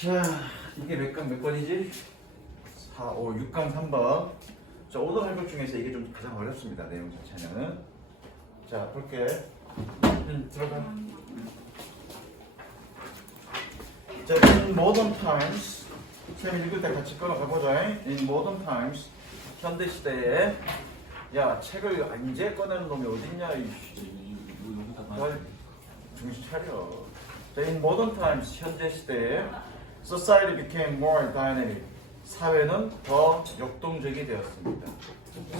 자, 이게 몇 번이지? 4, 5, 6강 3번. 자, 오늘 할 것 중에서 이게 좀 가장 어렵습니다. 내용 자체는. 자, 볼게. 들어가. 자, in modern times. 쌤이 읽을 때 같이 끌어가 보자. In modern times. 현대 시대에. 야, 책을 이제 꺼내는 놈이 어딨냐? 정신 차려. 자, in modern times. 현대 시대에. Society became more dynamic. 사회는 더 역동적이 되었습니다.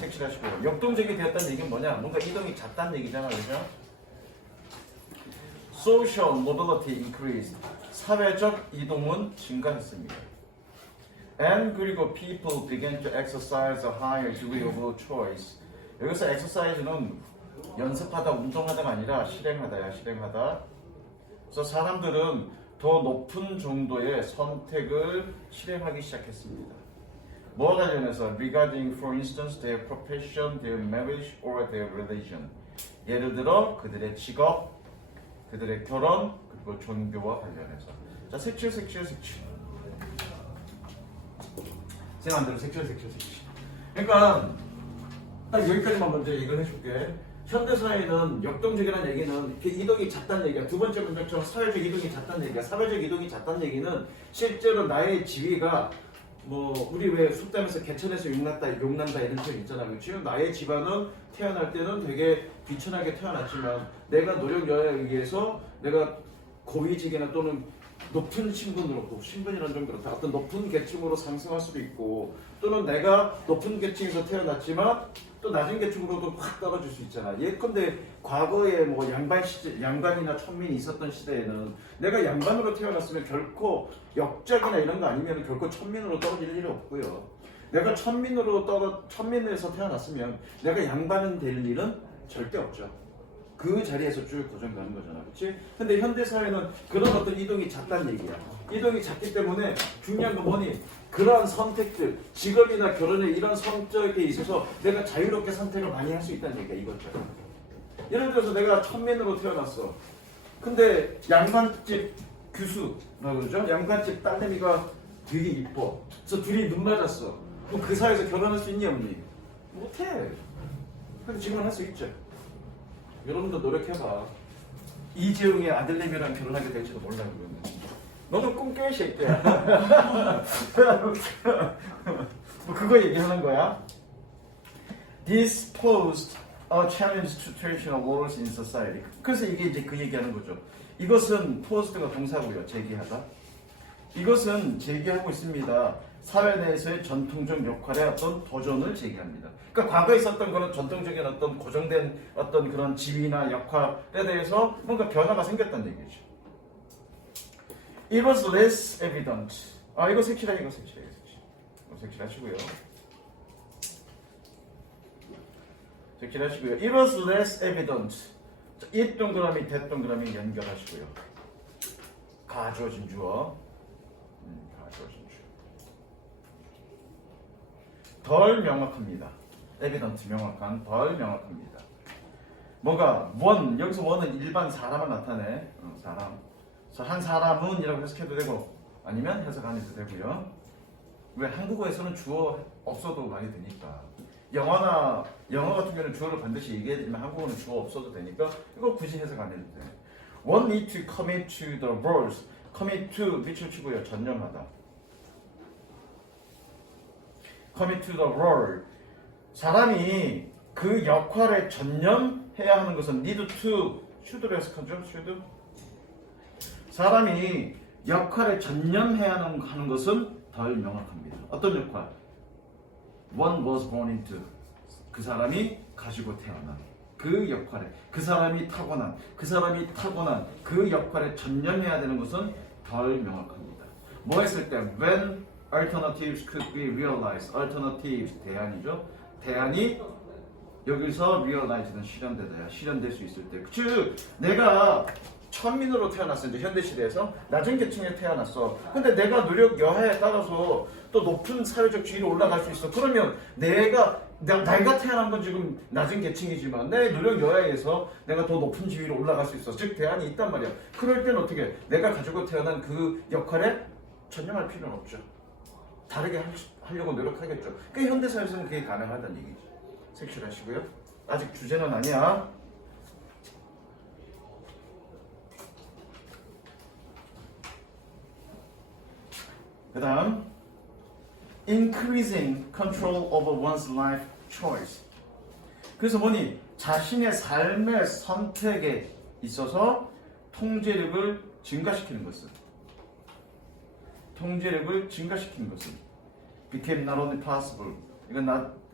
색칠하시고 역동적이 되었다는 얘기는 뭐냐? 뭔가 이동이 잦다는 얘기잖아, 그죠? Social mobility increased. 사회적 이동은 증가했습니다. And 그리고 people began to exercise a higher degree of choice. 여기서 exercise는 연습하다, 운동하다가 아니라 실행하다야, 실행하다. 그래서 사람들은 더 높은 정도의 선택을 실행하기 시작했습니다. 뭐와 관련해서 regarding for instance their profession, their marriage or their religion. 예를 들어 그들의 직업, 그들의 결혼, 그리고 종교와 관련해서. 자, 색칠. 제 마음대로 색칠. 그러니까 딱 여기까지만 먼저 얘기를 해줄게. 현대사회는 역동적이라는 얘기는 이동이 잦다는 얘기야. 두 번째 문장처럼 사회적 이동이 잦다는 얘기야. 사회적 이동이 잦다는 얘기는 실제로 나의 지위가 뭐 우리 왜 속담에서 개천에서 용난다 이런 표현 있잖아, 그렇지? 나의 집안은 태어날 때는 되게 비천하게 태어났지만 내가 노력여에 의해서 내가 고위직이나 또는 높은 신분으로, 신분이라는 좀 그렇다. 어떤 높은 계층으로 상승할 수도 있고, 또는 내가 높은 계층에서 태어났지만 또 낮은 계층으로도 확 떨어질 수 있잖아. 예컨대 과거에 뭐 양반이나 천민이 있었던 시대에는 내가 양반으로 태어났으면 결코 역작이나 이런 거 아니면 결코 천민으로 떨어질 일이 없고요. 내가 천민에서 태어났으면 내가 양반은 될 일은 절대 없죠. 그 자리에서 쭉 고정가는 거잖아, 그렇지? 근데 현대 사회는 그런 어떤 이동이 잦다는 얘기야. 이동이 잦기 때문에 중요한 건 뭐니? 그러한 선택들, 직업이나 결혼에 이런 성적에 있어서 내가 자유롭게 선택을 많이 할 수 있다는 얘기야, 이것들. 예를 들어서 내가 천민으로 태어났어. 근데 양반집 규수, 그러죠? 양반집 딸내미가 되게 이뻐. 그래서 둘이 눈 맞았어. 그럼 그 사회에서 결혼할 수 있니, 없니? 못해. 근데 지금은 할 수 있죠. 여러분도 노력해봐. 이재용의 아들내미랑 결혼하게 될지도 몰라, 그러면. 너는 꿈깨, 이 새끼야. 뭐 그거 얘기하는 거야. This posed a challenge to traditional roles in society. 그래서 이게 이제 그 얘기하는 거죠. 이것은 posed가 동사고요. 제기하다. 이것은 제기하고 있습니다. 사회 내에서의 전통적 역할에 어떤 도전을 제기합니다. 그러니까 과거에 있었던 그런 전통적인 어떤 고정된 어떤 그런 지위나 역할에 대해서 뭔가 변화가 생겼다는 얘기죠. It was less evident. 이거 색칠하시고요. 색칠하시고요. It was less evident. it 동그라미, that 동그라미 연결하시고요. 가주어진 주어. 가주어진 주. 덜 명확합니다. evident 명확한, 덜 명확합니다. 뭐가? 여기서 원은 일반 사람을 나타내. 사람. 그래서 한 사람은 이라고 해석해도 되고 아니면 해석 안 해도 되고요. 왜? 한국어에서는 주어 없어도 많이 되니까. 영어 같은 경우는 주어를 반드시 얘기해야 되지만 한국어는 주어 없어도 되니까 이거 굳이 해석 안 해도 돼. One need to commit to the roles. commit to 밑줄 치고요. 전념하다. commit to the role. 사람이 그 역할에 전념해야 하는 것은 need to, should로 해석하죠? should. 사람이 역할에 전념해야 하는 것은 덜 명확합니다. 어떤 역할? One was born into. 그 사람이 가지고 태어난 그 역할에, 그 사람이 타고난 그 역할에 전념해야 되는 것은 덜 명확합니다. 뭐 했을 때? When alternatives could be realized. alternatives, 대안이죠. 대안이 여기서 realize는 실현되다. 실현될 수 있을 때. 즉, 내가 천민으로 태어났어. 이제 현대시대에서 낮은 계층에 태어났어. 근데 내가 노력 여하에 따라서 또 높은 사회적 지위로 올라갈 수 있어. 그러면 내가 태어난 건 지금 낮은 계층이지만 내 노력 여하에 의해서 내가 더 높은 지위로 올라갈 수 있어. 즉 대안이 있단 말이야. 그럴 때는 어떻게? 내가 가지고 태어난 그 역할에 전념할 필요는 없죠. 다르게 하려고 노력하겠죠. 꽤 현대사에서는 그게 가능하다는 얘기죠. 색출하시고요. 아직 주제는 아니야. 그 다음 increasing control over one's life choice. 그래서 뭐니? 자신의 삶의 선택에 있어서 통제력을 증가시키는 것은 became not only possible, 이건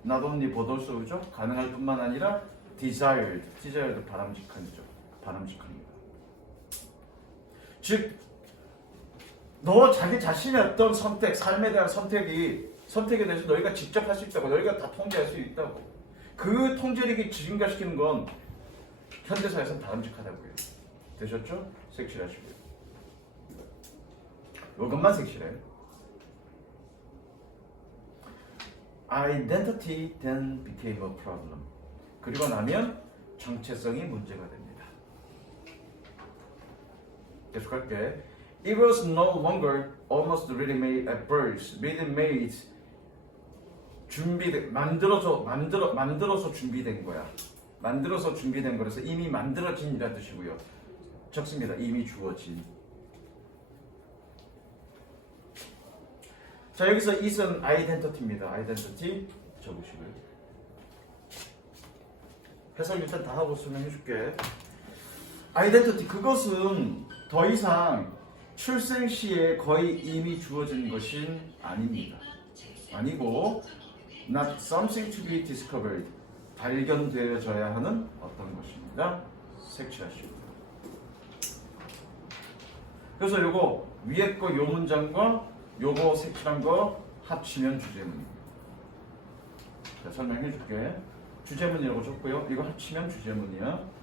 not only but also, 그죠? 가능할 뿐만 아니라 desired 바람직한이죠. 바람직합니다. 즉 너 자기 자신의 어떤 선택, 삶에 대한 선택에 대해서 너희가 직접 할 수 있다고, 너희가 다 통제할 수 있다고. 그 통제력이 증가시키는 건 현대사에서는 바람직하다고요. 되셨죠? 색칠하시고요. 이것만 색칠해. Identity then became a problem. 그리고 나면 정체성이 문제가 됩니다. 계속할게. It was no longer almost ready-made at birth. Ready-made 만들어서 준비된 거야. 만들어서 준비된 거라서 이미 만들어진이라는 뜻이고요. 적습니다. 이미 주어진. 자, 여기서 it은 identity입니다. identity 적으시고요. 해석 일단 다 하고 설명해 줄게. identity, 그것은 더 이상 출생 시에 거의 이미 주어진 것은 아닙니다. 아니고 not something to be discovered, 발견되어져야 하는 어떤 것입니다. 색칠하시고. 그래서 요거 위에 거 요 문장과 요거 색칠한 거 합치면 주제문입니다. 자, 설명해 줄게. 주제문이라고 줬고요. 이거 합치면 주제문이야.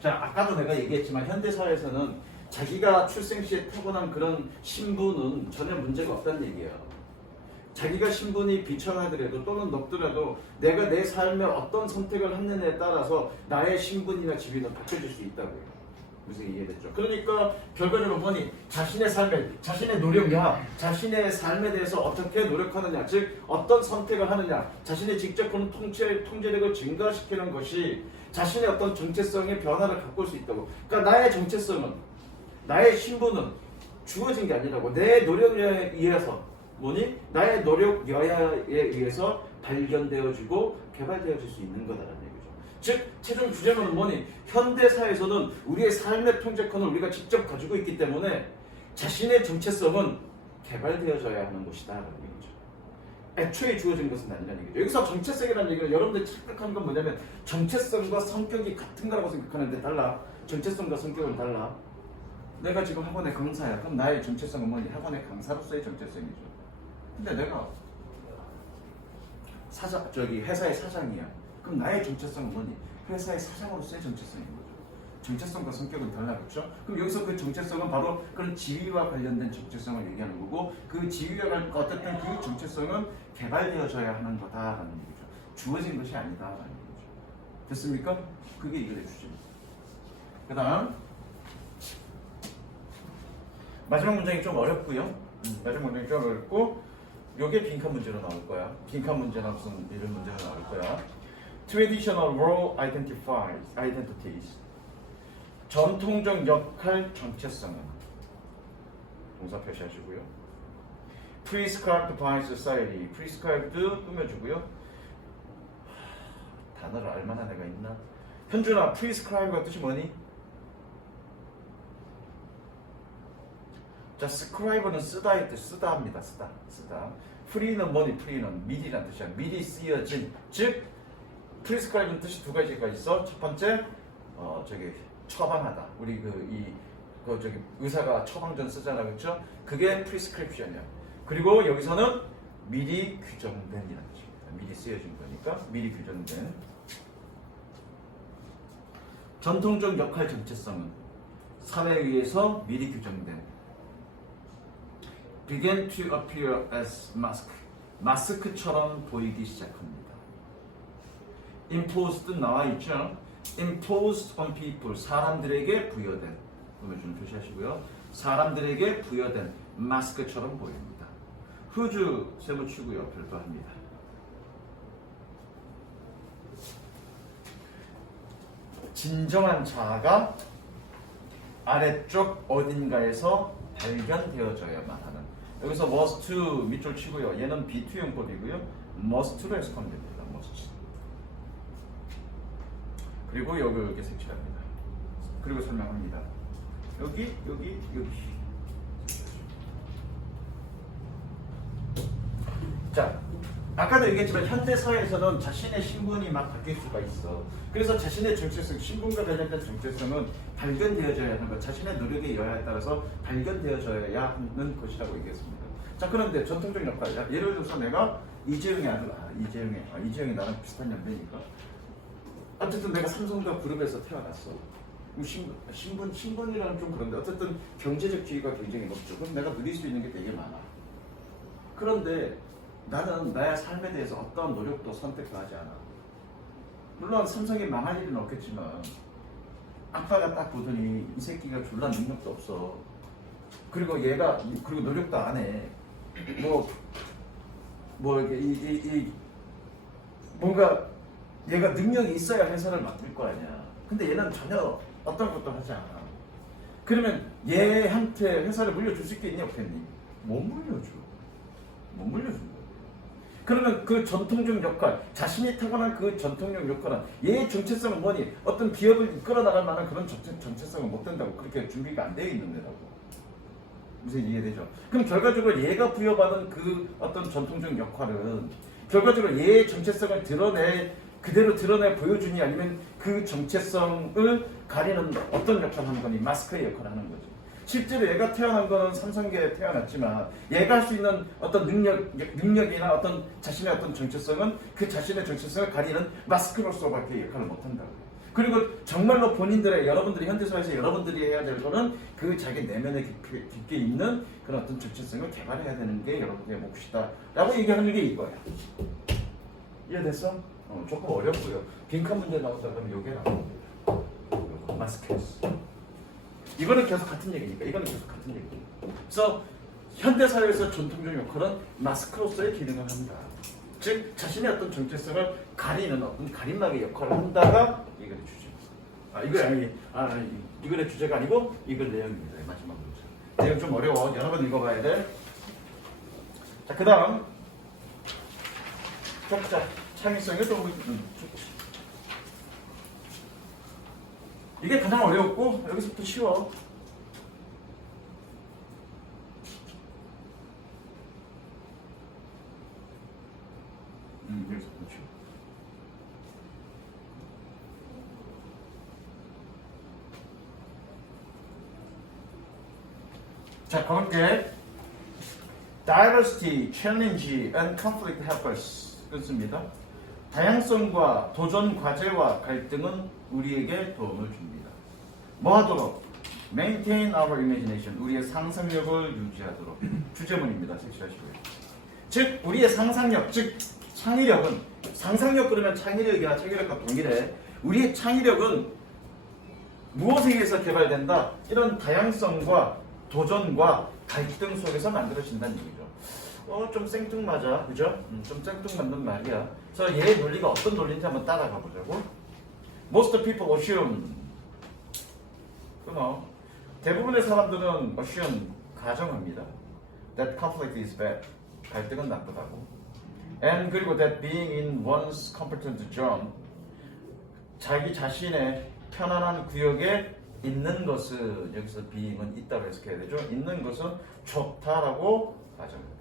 자, 아까도 내가 얘기했지만 현대사회에서는 자기가 출생 시에 타고난 그런 신분은 전혀 문제가 없다는 얘기예요. 자기가 신분이 비천하더라도 또는 높더라도 내가 내 삶에 어떤 선택을 하느냐에 따라서 나의 신분이나 지위는 바뀌어질 수 있다고요. 무슨 이해됐죠? 그러니까 결과적으로 보니 자신의 삶에, 자신의 노력이야, 자신의 삶에 대해서 어떻게 노력하느냐, 즉 어떤 선택을 하느냐, 자신의 직접 그런 통제력을 증가시키는 것이 자신의 어떤 정체성의 변화를 가꿀 수 있다고. 그러니까 나의 정체성은, 나의 신분은 주어진 게 아니라고. 내 노력에 의해서 나의 노력 여하에 의해서 발견되어지고 개발되어질 수 있는 거다라는 얘기죠. 즉 최종 주제는 현대사에서는 우리의 삶의 통제권을 우리가 직접 가지고 있기 때문에 자신의 정체성은 개발되어져야 하는 것이다라는 얘기죠. 애초에 주어진 것은 아니라는 얘기죠. 여기서 정체성이라는 얘기는 여러분들이 착각하는 건 뭐냐면 정체성과 성격이 같은 거라고 생각하는데 달라. 정체성과 성격은 달라. 내가 지금 학원의 강사야. 그럼 나의 정체성은 뭐니? 학원의 강사로서의 정체성이죠. 근데 내가 회사의 사장이야. 그럼 나의 정체성은 뭐니? 회사의 사장으로서의 정체성인 거죠. 정체성과 성격은 달라, 그렇죠? 그럼 여기서 그 정체성은 바로 그런 지위와 관련된 정체성을 얘기하는 거고, 그 지위와 어쨌든 그 정체성은 개발되어져야 하는 거다라는 얘기죠. 주어진 것이 아니다라는 얘기죠. 됐습니까? 그게 이거의 주제입니다. 그 다음 마지막 문장이 좀 어렵고요. 마지막 문장이 좀 어렵고, 요게 빈칸 문제로 나올 거야. 빈칸 문제나 무슨 이런 문제가 나올 거야. Traditional role identities. 전통적 역할 정체성은 동사 표시하시고요. Prescribed by society. Prescribed 꾸며주고요. 단어를 알만한 애가 있나? 현준아, prescribe가 뜻이 뭐니? 자, scribe는 쓰다의 뜻, 쓰다합니다. 쓰다. free는 뭐니? free는 미리란 뜻이야. 미리 쓰여진. 즉, prescribe는 뜻이 두 가지가 있어. 첫 번째, 처방하다. 우리 의사가 처방전 쓰잖아, 그렇죠? 그게 prescription이야. 그리고 여기서는 미리 규정된이라는 뜻입니다. 미리 쓰여진 거니까 미리 규정된. 전통적 역할 정체성은 사회에 의해서 미리 규정된. began to appear as mask. 마스크처럼 보이기 시작합니다. imposed 나와 있죠. imposed on people. 사람들에게 부여된. 그걸 좀 표시하시고요. 사람들에게 부여된 마스크처럼 보입니다. 후주 세무치고요. 별도합니다. 진정한 자아가 아래쪽 어딘가에서 발견되어져야만 하는. 여기서 must to 밑줄 치고요. 얘는 B2 용법이고요. must to로 해석하면 됩니다. must. 그리고 여기 색칠합니다. 그리고 설명합니다. 여기. 자, 아까도 얘기했지만 현대 사회에서는 자신의 신분이 막 바뀔 수가 있어. 그래서 자신의 정체성, 신분과 관련된 정체성은 발견되어져야 하는 것, 자신의 노력의 여하에 따라서 발견되어져야 하는 것이라고 얘기했습니다. 자, 그런데 전통적 역할, 예를 들어서 내가 이재용이 아니라 이재용이 나랑 비슷한 연배니까. 어쨌든 내가 삼성과 그룹에서 태어났어. 신분이라는 좀 그런데 어쨌든 경제적 지위가 굉장히 높죠. 그럼 내가 누릴 수 있는 게 되게 많아. 그런데 나는 나의 삶에 대해서 어떤 노력도 선택도 하지 않아. 물론 삼성이 망할 일은 없겠지만 아빠가 딱 보더니 이 새끼가 졸라 능력도 없어. 그리고 노력도 안 해. 뭔가 얘가 능력이 있어야 회사를 맡을 거 아니야. 근데 얘는 전혀 어떤 것도 하지 않아. 그러면 얘한테 회사를 물려줄 수 있겠니 없겠니? 못 물려줘. 못 물려준 거야. 그러면 그 전통적 역할, 자신이 타고난 그 전통적 역할은 얘의 정체성은 뭐니? 어떤 기업을 이끌어 나갈 만한 그런 정체성은 못 된다고. 그렇게 준비가 안 되어 있는 데라고. 무슨 이해되죠? 그럼 결과적으로 얘가 부여받은 그 어떤 전통적 역할은 결과적으로 얘의 정체성을 그대로 드러내 보여주니 아니면 그 정체성을 가리는 어떤 역할을 하는 거니? 마스크의 역할을 하는 거죠. 실제로 얘가 태어난 거는 삼성계에 태어났지만 얘가 할 수 있는 어떤 능력이나 어떤 자신의 어떤 정체성은 그 자신의 정체성을 가리는 마스크로서밖에 역할을 못한다고. 그리고 정말로 여러분들이 현대사회에서 여러분들이 해야 될 거는 그 자기 내면에 깊게 있는 그런 어떤 정체성을 개발해야 되는 게 여러분들의 몫이다 라고 얘기하는 게 이거야. 이해됐어? 조금 어렵고요. 빈칸 문제 나온다 그러면 요게 나옵니다. 마스크스. 이거는 계속 같은 얘기니까. 이거는 계속 같은 얘기니까. 그래서 현대사회에서 전통적 역할은 마스크로서의 기능을 한다. 즉 자신의 어떤 정체성을 가리는 어떤 가림막의 역할을 한다가 이글의 주제. 이글의 주제가 아니고 이글 내용입니다. 마지막 문제. 내용 좀 어려워. 여러 번 읽어봐야 돼. 자, 그 다음 적자. 창의성이 좀 이게 가장 어려웠고 여기서부터 쉬워. 여기서부터 쉬워. 자, 가볼게. Diversity, challenge, and conflict help us. 그렇습니다. 다양성과 도전, 과제와 갈등은 우리에게 도움을 줍니다. 뭐 하도록? Maintain our imagination. 우리의 상상력을 유지하도록. 주제문입니다. 색칠하시고요. 즉 우리의 상상력, 즉 창의력은 상상력 그러면 창의력이나 창의력과 동일해. 우리의 창의력은 무엇에 의해서 개발된다? 이런 다양성과 도전과 갈등 속에서 만들어진다는 얘기죠. 좀 생뚱맞아, 그죠? 좀 생뚱맞는 말이야. 그래서 얘의 논리가 어떤 논리인지 한번 따라가 보자고. Most people assume. 대부분의 사람들은 assume, 가정합니다. That conflict is bad. 갈등은 나쁘다고. And 그리고 that being in one's competent zone. 자기 자신의 편안한 구역에 있는 것은, 여기서 being은 있다고 해석해야 되죠. 있는 것은 좋다라고 가정합니다.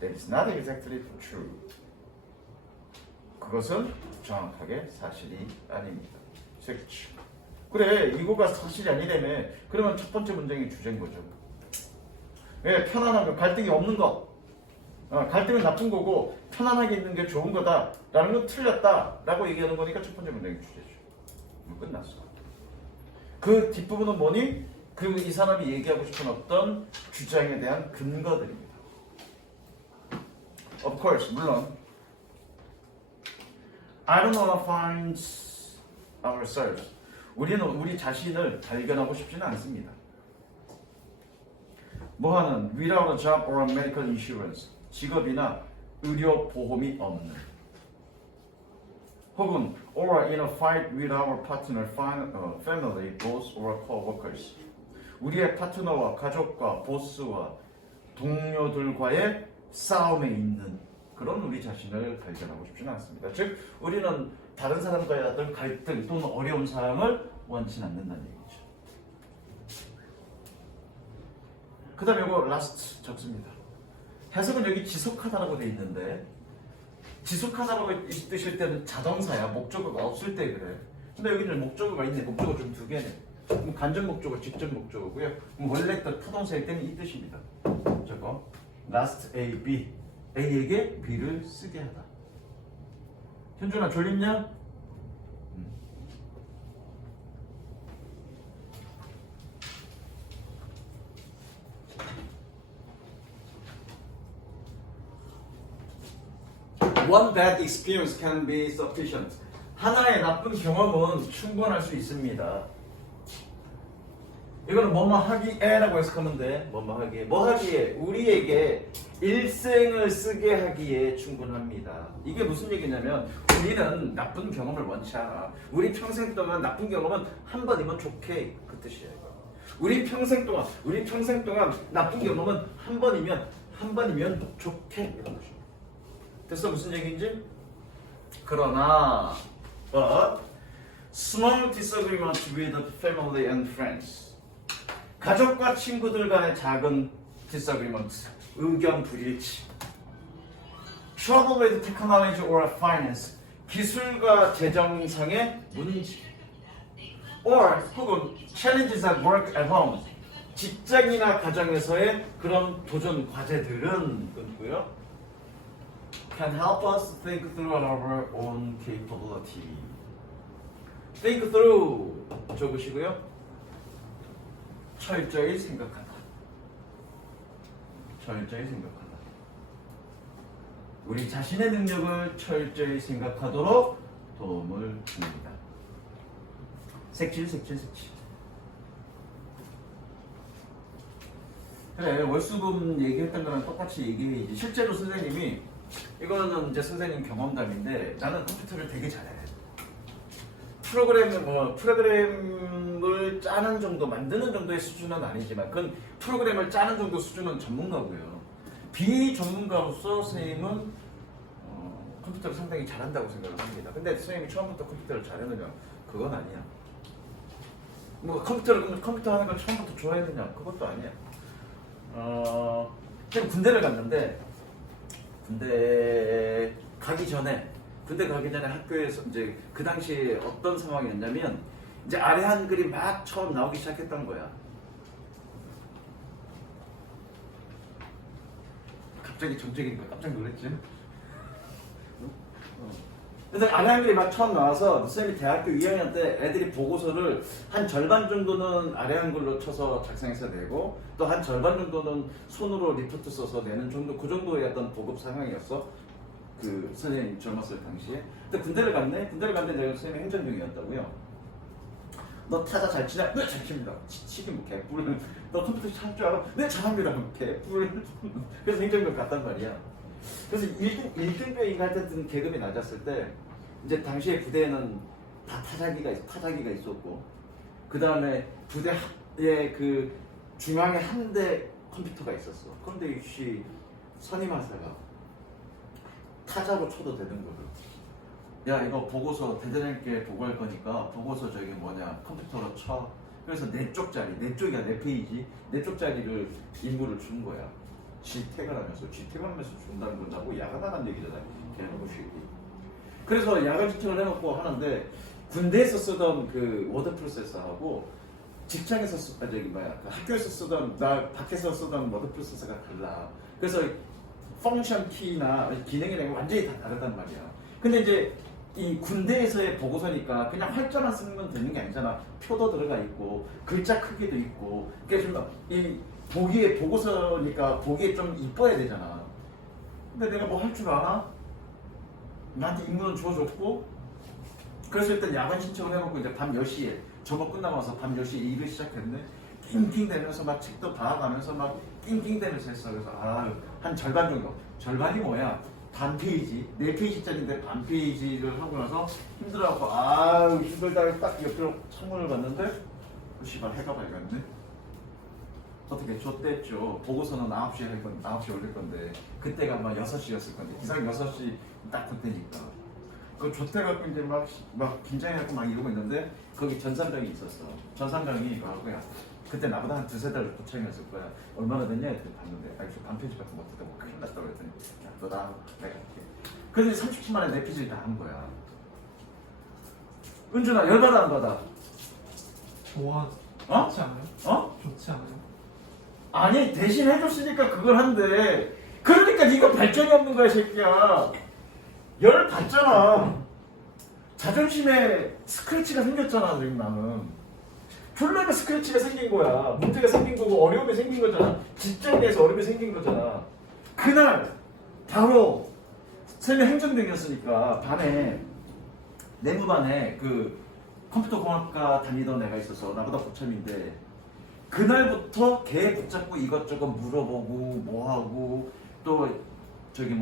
That is not exactly true. 그것은 정확하게 사실이 아닙니다. 그래, 이거가 사실이 아니라며. 그러면 첫 번째 문장이 주제인 거죠. 왜? 편안한 거, 갈등이 없는 것. 갈등은 나쁜 거고 편안하게 있는 게 좋은 거다 라는 건 틀렸다 라고 얘기하는 거니까 첫 번째 문장이 주제죠. 끝났어. 그 뒷부분은 뭐니? 이 사람이 얘기하고 싶은 어떤 주장에 대한 근거들입니다. Of course, 물론 I don't want to find ourselves. 우리는 우리 자신을 발견하고 싶지는 않습니다. 뭐하는 without a job or a medical insurance 직업이나 의료 보험이 없는 혹은 or in a fight with our partner, family, boss or co-workers 우리의 파트너와 가족과 보스와 동료들과의 싸움에 있는 그런 우리 자신을 발견하고 싶지는 않습니다. 즉 우리는 다른 사람과의 어떤 갈등 또는 어려운 상황을 원치 않는다는 얘기죠. 그 다음에 이거 last 적습니다. 해석은 여기 지속하다라고 돼 있는데 지속하다라고 뜻일 때는 자동사야. 목적어가 없을 때 그래. 근데 여기는 목적어가 있네. 목적어 좀 두 개네. 간접 목적어, 직접 목적어고요. 원래 또 타동사일 때는 이 뜻입니다. 저거 last A, B A에게 B를 쓰게 하다. 현준아 졸립냐? One bad experience can be sufficient. 하나의 나쁜 경험은 충분할 수 있습니다. 이거는 뭐뭐 하기에라고 해석하면 돼. 뭐뭐 하기에. 뭐 하기에? 우리에게 일생을 쓰게 하기에 충분합니다. 이게 무슨 얘기냐면 우리는 나쁜 경험을 원치 않아. 우리 평생 동안 나쁜 경험은 한 번이면 좋게 그 뜻이에요. 우리 평생 동안 나쁜 경험은 한 번이면 좋게 이런 뜻이에요. 됐어? 무슨 얘기인지? 그러나 but small disagreement with family and friends 가족과 친구들 간의 작은 disagreement 의견 불일치 trouble with technology or finance 기술과 재정상의 문제 or 혹은 challenges at work at home 직장이나 가정에서의 그런 도전 과제들은 그렇고요. can help us think through our own capability. think through 적으시고요. 철저히 생각하다. 철저히 생각하다. 우리 자신의 능력을 철저히 생각하도록 도움을 줍니다. 색칠. 그래, 월수금 얘기했던 거랑 똑같이 얘기해야지. 실제로 선생님이 이거는 이제 선생님 경험담인데 나는 컴퓨터를 되게 잘해. 프로그램을 짜는 정도, 만드는 정도의 수준은 아니지만 그건 프로그램을 짜는 정도 수준은 전문가고요. 비전문가로서 선생님은 컴퓨터를 상당히 잘한다고 생각을 합니다. 근데 선생님이 처음부터 컴퓨터를 잘했느냐? 그건 아니야. 뭐 컴퓨터 하는 걸 처음부터 좋아했느냐? 그것도 아니야. 지금 군대를 갔는데 군대 가기 전에 학교에서 이제 그 당시에 어떤 상황이었냐면 이제 아래 한글이 막 처음 나오기 시작했던 거야. 갑자기 정적이니까 깜짝 놀랐지? 그래서 아래 한글이 막 처음 나와서 선생님이 대학교 2학년 때 애들이 보고서를 한 절반 정도는 아래 한글로 쳐서 작성해서 내고 또 한 절반 정도는 손으로 리포트 써서 내는 정도 그 정도의 어떤 보급 상황이었어. 그 선생님 젊었을 당시에. 근데 군대를 갔는데 내가 선생님이 행정병이었다고요. 너 타자 잘 치냐? 네, 잘 칩니다. 치긴 개뿔. 너 컴퓨터 잘 줄 알아? 네, 잘합니다. 개뿔. 그래서 행정병 갔단 말이야. 그래서 1등병이 갈 때는 계급이 낮았을 때 이제 당시에 부대에는 다 타자기가 있었고 그 다음에 부대에 그 중앙에 한 대 컴퓨터가 있었어. 그런데 역시 선임하사가 타자로 쳐도 되는 거를. 야 이거 보고서 대대장께 보고할 거니까 보고서 저기 컴퓨터로 쳐. 그래서 네 쪽짜리, 네 쪽이야 네 페이지, 네 쪽짜리를 임무를 준 거야. 지 퇴근하면서 준다는 건다고 야간하는 얘기잖아. 걔네는 쉬기. 그래서 야간 지청을 해놓고 하는데 군대에서 쓰던 그 워드 프로세서하고 직장에서 학교에서 쓰던 밖에서 쓰던 워드 프로세서가 달라. 그래서 펑션 키나 기능이나 완전히 다 다르단 말이야. 근데 이제 이 군대에서의 보고서니까 그냥 활자만 쓰면 되는 게 아니잖아. 표도 들어가 있고 글자 크기도 있고. 그러니까 이 보기에 보고서니까 보기에 좀 이뻐야 되잖아. 근데 내가 뭐 할 줄 아나? 나한테 임무는 주어줬고 그래서 일단 야간 신청을 해놓고 이제 밤 10시에 점업 끝나고 나서 밤 10시에 일을 시작했네. 낑낑대면서 막 책도 봐가면서 막 낑낑대면서 했어. 그래서 한 절반 정도. 절반이 뭐야? 반 페이지, 4페이지짜리인데 반 페이지를 하고 나서 힘들어갖고 힘들다고 딱 옆으로 창문을 봤는데 씨발 해가 밝았네. 어떻게 좆됐죠. 보고서는 9시에 할 건데 9시에 올릴 건데 그때가 아마 6시였을 건데 기상 6시 딱 그때니까 그 좆돼갖고 이제 막 긴장해갖고 막 이러고 있는데 거기 전산장이 있었어. 전산장이 뭐하고야 그때 나보다 한 2-3달 더 차이났을 거야. 얼마나 됐냐 했더니 봤는데 저 반페이지밖에 못했다고 뭐 큰일 났다고 했더니 야 너다 내가 할게. 그런데 30분 만에 내 페이지를 다 한 거야. 은준아 열받아 안 받아? 좋지 않아요? 좋지 않아요? 아니 대신 해줬으니까 그걸 한대. 그러니까 이거 발전이 없는 거야 새끼야. 열 받잖아. 자존심에 스크래치가 생겼잖아 지금 나는. 플랫에 스크래치가 생긴 거야. 문제가 생긴 거고 어려움이 생긴 거잖아. 직장에서 어려움이 생긴 거잖아. 그날 바로 선생님 행정병이었으니까 반에 내무반에 그 컴퓨터 공학과 다니던 애가 있어서 나보다 고참인데 그날부터 걔 붙잡고 이것저것 물어보고 뭐하고 또 저기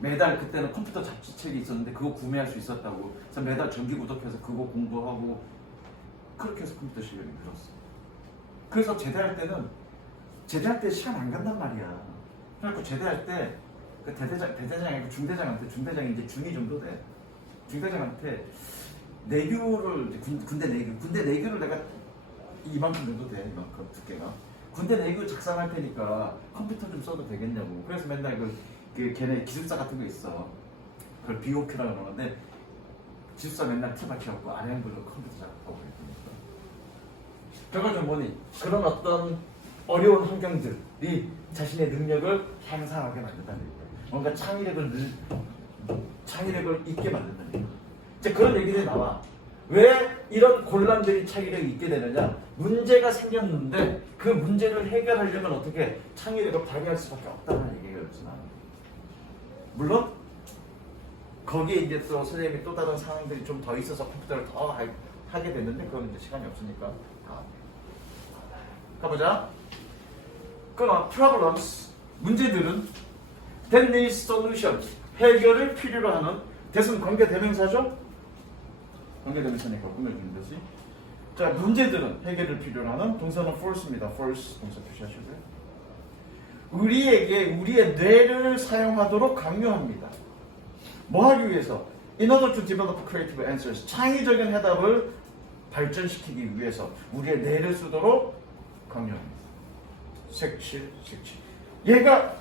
매달 그때는 컴퓨터 잡지책이 있었는데 그거 구매할 수 있었다고 그래서 매달 정기 구독해서 그거 공부하고 그렇게 해서 컴퓨터 실력이 늘었어. 그래서 제대할 때 시간 안 간단 말이야. 그래갖고 제대할 때 그 대대장이 아니고 중대장이 이제 중2 정도 돼. 중대장한테 내규를 군대 내규를 내가 이만큼 정도 돼. 이만큼 두께가. 군대 내규 작성할 테니까 컴퓨터 좀 써도 되겠냐고. 그래서 맨날 그 걔네 기술사 같은 거 있어. 그걸 BOQ라고 그러는데 기술사 맨날 틀박혀갖고 아래 한글로 컴퓨터 작업하고 그랬으니까. 결과적으로 뭐니? 그런 어떤 어려운 환경들이 자신의 능력을 향상하게 만든다는 얘기예요. 뭔가 창의력을 있게 만든다는 얘기예요. 이제 그런 얘기들이 나와. 왜 이런 곤란들이 창의력이 있게 되느냐? 문제가 생겼는데 그 문제를 해결하려면 어떻게 창의력을 발휘할 수밖에 없다는 얘기였지만 물론 거기에 이제 또 선생님이 또 다른 상황들이 좀 더 있어서 컴퓨터를 더 하게 됐는데 그건 이제 시간이 없으니까 가보자. 그럼 problems 문제들은 that need solution 해결을 필요로 하는 대선 관계 대명사죠. 관계 대명사니까 꾸며주는 듯이. 자 문제들은 해결을 필요로 하는 동사는 force입니다. force 동사 표시하시고요. 우리에게 우리의 뇌를 사용하도록 강요합니다. 뭐 하기 위해서? In order to develop creative answers 창의적인 해답을 발전시키기 위해서 우리의 뇌를 쓰도록 강요합니다. 색칠. 얘가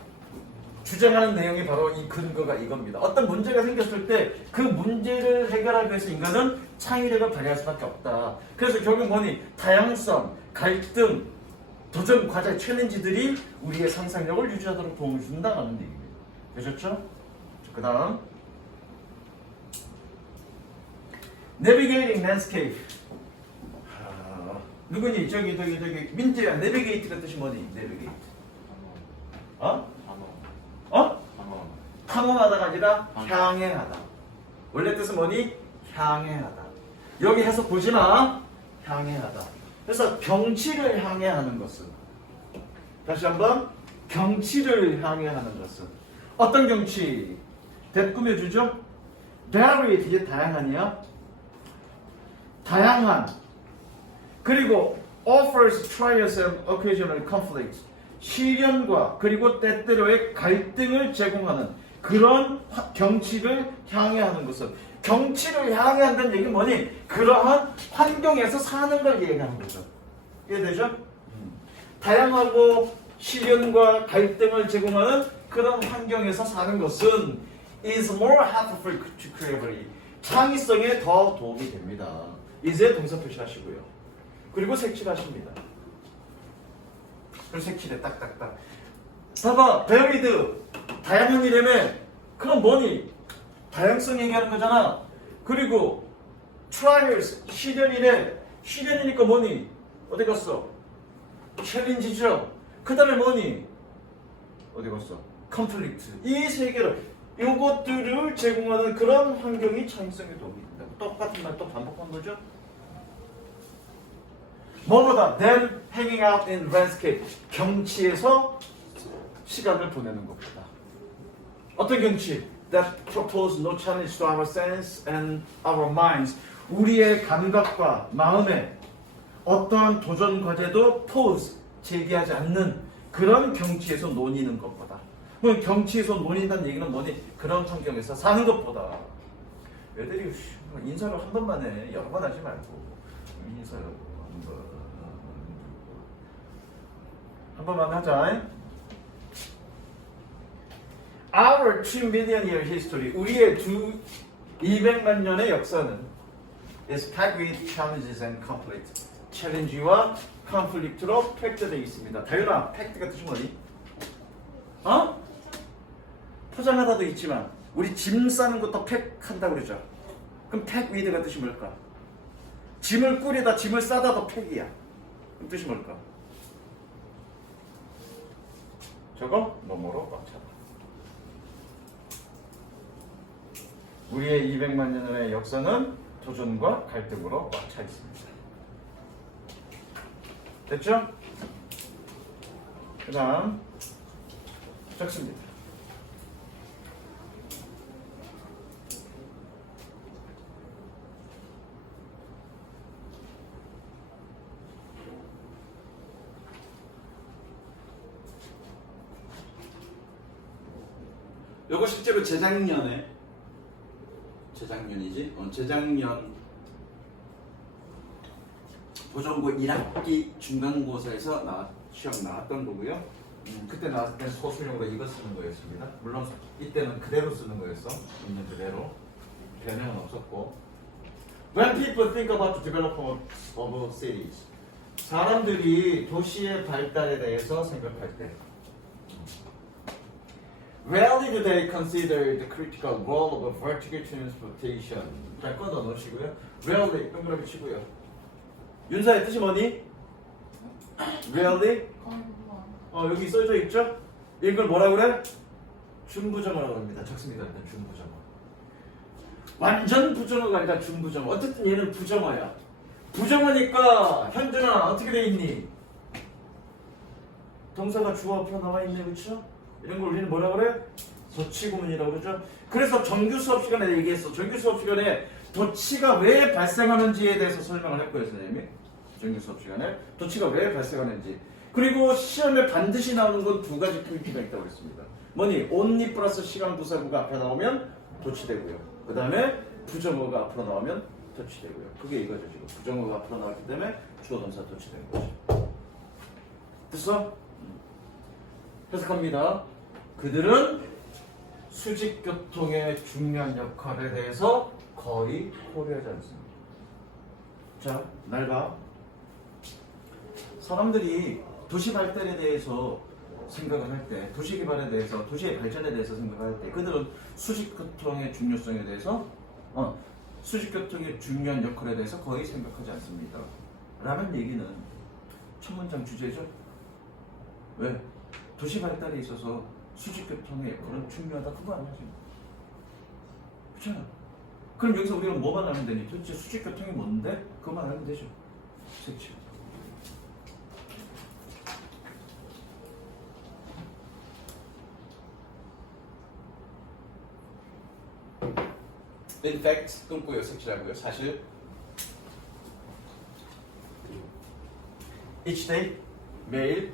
주장하는 내용이 바로 이 근거가 이겁니다. 어떤 문제가 생겼을 때 그 문제를 해결하기 위해서 인간은 창의력을 발휘할 수밖에 없다. 그래서 결국 뭐니? 다양성, 갈등, 도전, 과제, 챌린지들이 우리의 상상력을 유지하도록 도움을 준다는 얘기입니다. 되셨죠? 그 다음 Navigating landscape. 누구니? 저기 민재야. Navigate가 뜻이 뭐니? Navigate. 탐험하다가 아니라 향해하다. 원래 뜻은 뭐니? 향해하다. 여기 해서 보지 마. 향해하다. 그래서 경치를 향해 하는 것은 다시 한번 경치를 향해 하는 것은 어떤 경치? 꾸며주죠? varied 이게 다양한이야. 다양한 그리고 offers trials and occasional conflicts 시련과 그리고 때때로의 갈등을 제공하는 그런 경치를 향해 하는 것은 경치를 향해 한다는 얘기는 뭐니? 그러한 환경에서 사는 걸 얘기하는 거죠. 이해되죠? 다양하고 시련과 갈등을 제공하는 그런 환경에서 사는 것은 is more helpful to creativity 창의성에 더 도움이 됩니다. 이제 동사 표시하시고요. 그리고 색칠하십니다. 그리고 색칠에 딱딱딱. 봐봐, varied 다양한 이라며. 그럼 뭐니? 다양성 얘기하는 거잖아. 그리고 trials 시련이래. 시련이니까 뭐니? 어디 갔어? 챌린지죠. 그 다음에 뭐니? 어디 갔어? conflict. 이 세 개를 요것들을 제공하는 그런 환경이 창의성에 도움이 된다. 똑같은 말 또 반복한 거죠. 뭐보다 than hanging out in landscape. 경치에서 시간을 보내는 것보다. 어떤 경치? That propose no challenge to our sense and our minds. 우리의 감각과 마음에 어떠한 도전 과제도 pose, 제기하지 않는 그런 경치에서 논의는 것보다. 그럼 경치에서 논의한다는 얘기는 뭐니? 그런 환경에서 사는 것보다. 애들이 인사를 한 번만 해. 여러 번 하지 말고. 인사를 한 번만 하자. Our 2 million year history, 우리의 200만 년의 역사는 is packed with challenges and conflict. 챌린지와 컨플릭트로 팩트되어 있습니다. 다윤아, 팩트가 뜻이 뭐니? 어? 포장하다도 있지만 우리 짐 싸는 것도 팩한다고 그러죠. 그럼 팩 위드가 뜻이 뭘까? 짐을 꾸리다 짐을 싸다도 팩이야. 그럼 뜻이 뭘까? 저거 뭐뭐로 꽉 차다. 우리의 200만 년의 역사는 도전과 갈등으로 꽉 차 있습니다. 됐죠? 그 다음 적습니다. 요거 실제로 재작년이지? 재작년 보정고 1학기 중간고사에서 시험 나왔던 거고요. 그때 나왔을 때 소수용으로 이거 쓰는 거였습니다. 물론 이때는 그대로 쓰는 거였어. 있는 그대로. 변형은 없었고. When people think about the development of cities, 사람들이 도시의 발달에 대해서 생각할 때 Rarely do they consider the critical role of vertical transportation. 잘 꺼져 놓으시고요. Rarely 동그라미 치고요. 윤사의 뜻이 뭐니? Rarely? 여기 써져 있죠? 이걸 뭐라 그래? 준부정어라고 합니다. 적습니다. 일단 준부정어. 완전 부정어가 아니라 준부정어. 어쨌든 얘는 부정어야. 부정어니까 현준아 어떻게 돼 있니? 동사가 주어 앞으로 나와 있네, 그렇죠? 이런 걸 우리는 뭐라 그래? 도치구문이라고 그러죠. 그래서 정규 수업 시간에 얘기했어. 정규 수업 시간에 도치가 왜 발생하는지에 대해서 설명을 했고요, 선생님이. 정규 수업 시간에 도치가 왜 발생하는지. 그리고 시험에 반드시 나오는 건 두 가지 포인트가 있다고 했습니다. 뭐니? only 플러스 시간 부사구가 앞에 나오면 도치되고요. 그 다음에 부정어가 앞으로 나오면 도치되고요. 그게 이거죠, 지금. 부정어가 앞으로 나왔기 때문에 주어 동사 도치되는 거죠. 됐어? 해석합니다. 그들은 수직교통의 중요한 역할에 대해서 거의 고려하지 않습니다. 자, 날 봐. 사람들이 도시 발달에 대해서 생각을 할 때, 도시 개발에 대해서, 도시의 발전에 대해서 생각할 때, 그들은 수직교통의 중요성에 대해서, 수직교통의 중요한 역할에 대해서 거의 생각하지 않습니다. 라는 얘기는 첫 문장 주제죠. 왜? 도시 발달에 있어서 수직교통의 역할은 중요하다. 그거 안 하지. 그렇잖아. 그럼 여기서 우리가 뭐만 알면 되니? 도대체 수직교통이 뭔데? 그것만 알면 되죠. 색칠. In fact, 끊고요. 색칠하고요. 사실 each day, 매일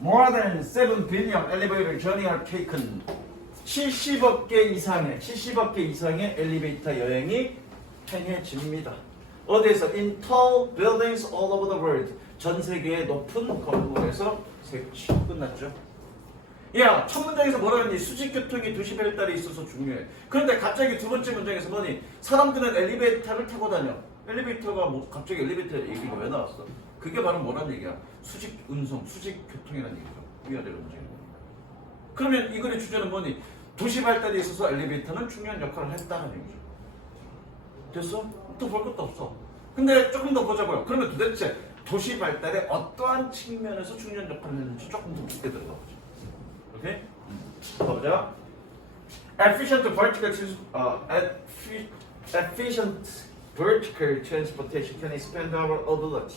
More than 7 billion elevator journey are taken. 70억 개 이상의 엘리베이터 여행이 행해집니다. 어디에서? In tall buildings all over the world. 전 세계의 높은 건물에서 색칠. 끝났죠? 야, 첫 문장에서 뭐라 했니? 수직교통이 도시 발달에 있어서 중요해. 그런데 갑자기 두 번째 문장에서 뭐니? 사람들은 엘리베이터를 타고 다녀. 엘리베이터가 뭐 갑자기 엘리베이터 얘기가 왜 나왔어? 그게 바로 뭐란 얘기야? 수직 운송, 수직 교통이라는 얘기죠. 위아래로 움직이는 겁니다. 그러면 이 글의 주제는 뭐니? 도시 발달에 있어서 엘리베이터는 중요한 역할을 했다는 얘기죠. 됐어? 또 볼 것도 없어. 근데 조금 더 보자고요. 그러면 도대체 도시 발달의 어떠한 측면에서 중요한 역할을 했는지 조금 더 깊게 들어가 보죠. 오케이? 보자. Efficient vertical efficient vertical transportation can expand our ability.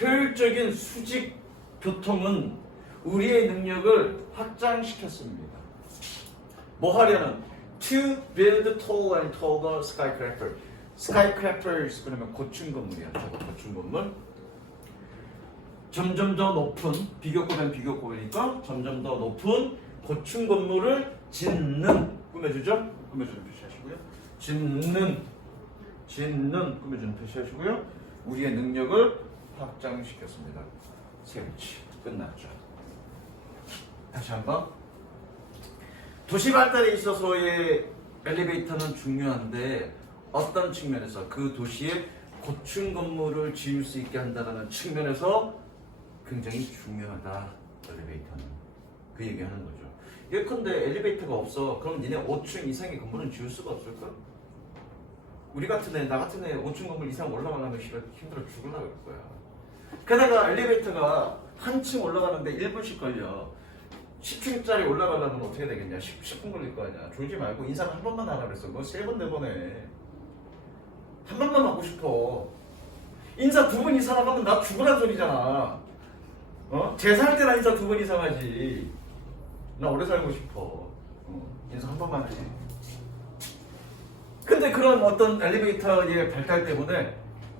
효율적인 수직 교통은 우리의 능력을 확장시켰습니다. 뭐 하려는? To build tall and taller skyscraper. skyscrapers 그러면 고층 건물이야. 저거 고층 건물. 점점 더 높은 비교급엔 비교급이니까 점점 더 높은 고층 건물을 짓는 꾸며주죠. 꾸며주는 표시하시고요. 짓는 꾸며주는 표시하시고요. 우리의 능력을 확장시켰습니다. 세 가지 끝났죠. 다시 한번. 도시 발달에 있어서의 엘리베이터는 중요한데 어떤 측면에서 그 도시에 고층 건물을 지을 수 있게 한다는 측면에서 굉장히 중요하다. 엘리베이터는 그 얘기하는 거죠. 예컨대 엘리베이터가 없어. 그럼 니네 5층 이상의 건물은 지을 수가 없을까? 우리 같은 애, 나 같은 애 5층 건물 이상 올라가려면 힘들어 죽으려고 할 거야. 게다가 엘리베이터가 한 층 올라가는데 1분씩 걸려. 10층짜리 올라가려면 어떻게 되겠냐? 10분 걸릴 거 아니야. 졸지 말고 인사를 한 번만 하라 그랬어. 뭐 3번, 4번 해. 한 번만 하고 싶어. 인사 2번 이상 하면 나 죽으란 소리잖아. 어? 제살 때나 인사 2번 이상 하지. 나 오래 살고 싶어. 인사 한 번만 해. 근데 그런 어떤 엘리베이터의 발달 때문에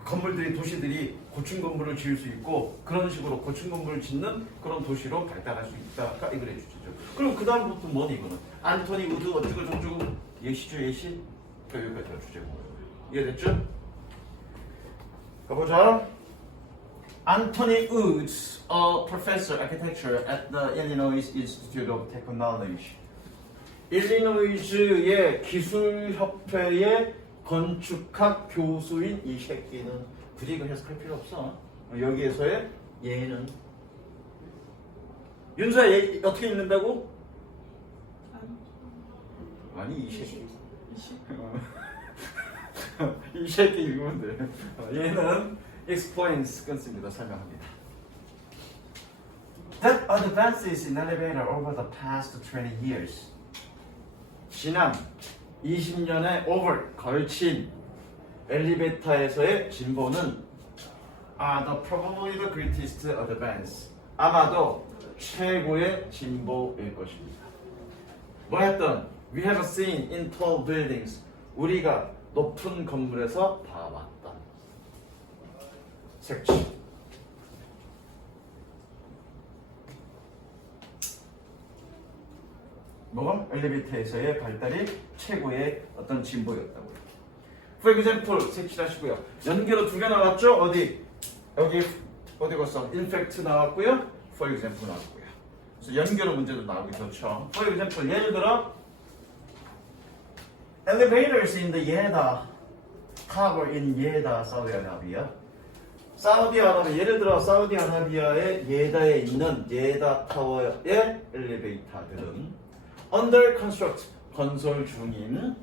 건물들이, 도시들이 고층 건물을 지을 수 있고 그런 식으로 고층 건물을 짓는 그런 도시로 발달할 수 있다가 이걸 해주죠. 그럼 그 다음부터 뭐니 이거는? 안토니 우드 어쩌고 저쩌고 예시죠 예시? 여기까지가 주제고. 이해됐죠? 가보자. Anthony Woods, a professor of architecture at the Illinois Institute of Technology. 일리노이즈의 기술협회의 건축학 교수인 이 새끼는 굳이 이거 해석할 필요 없어. 여기에서의 얘는 윤서야 얘 어떻게 읽는다고? 아니 이 새끼 이 새끼 읽으면 돼. 얘는 explains 끊습니다. 설명합니다. That advances in elevator over the past 20 years. 지난 20년의 over 걸친 엘리베이터에서의 진보는 the probably the greatest advance. 아마도 최고의 진보일 것입니다. 뭐 했던? We have seen in tall buildings. 우리가 높은 건물에서 봐왔다. 색치. 뭐가? 엘리베이터에서의 발달이 최고의 어떤 진보였다고요. For example, 색칠하시고요. 연계로 2개 나왔죠? 어디? 여기 어디 갔어? In fact 나왔고요. For example 나왔고요. 그래서 연계로 문제도 나오기 좋죠. For example, 예를 들어 Elevators in the Jeddah Tower in Jeddah, 사우디 아라비아. 사우디 아라비아, 예를 들어 사우디 아라비아의 예다에 있는 예다 타워의 엘리베이터들은 under construct, 건설 중인,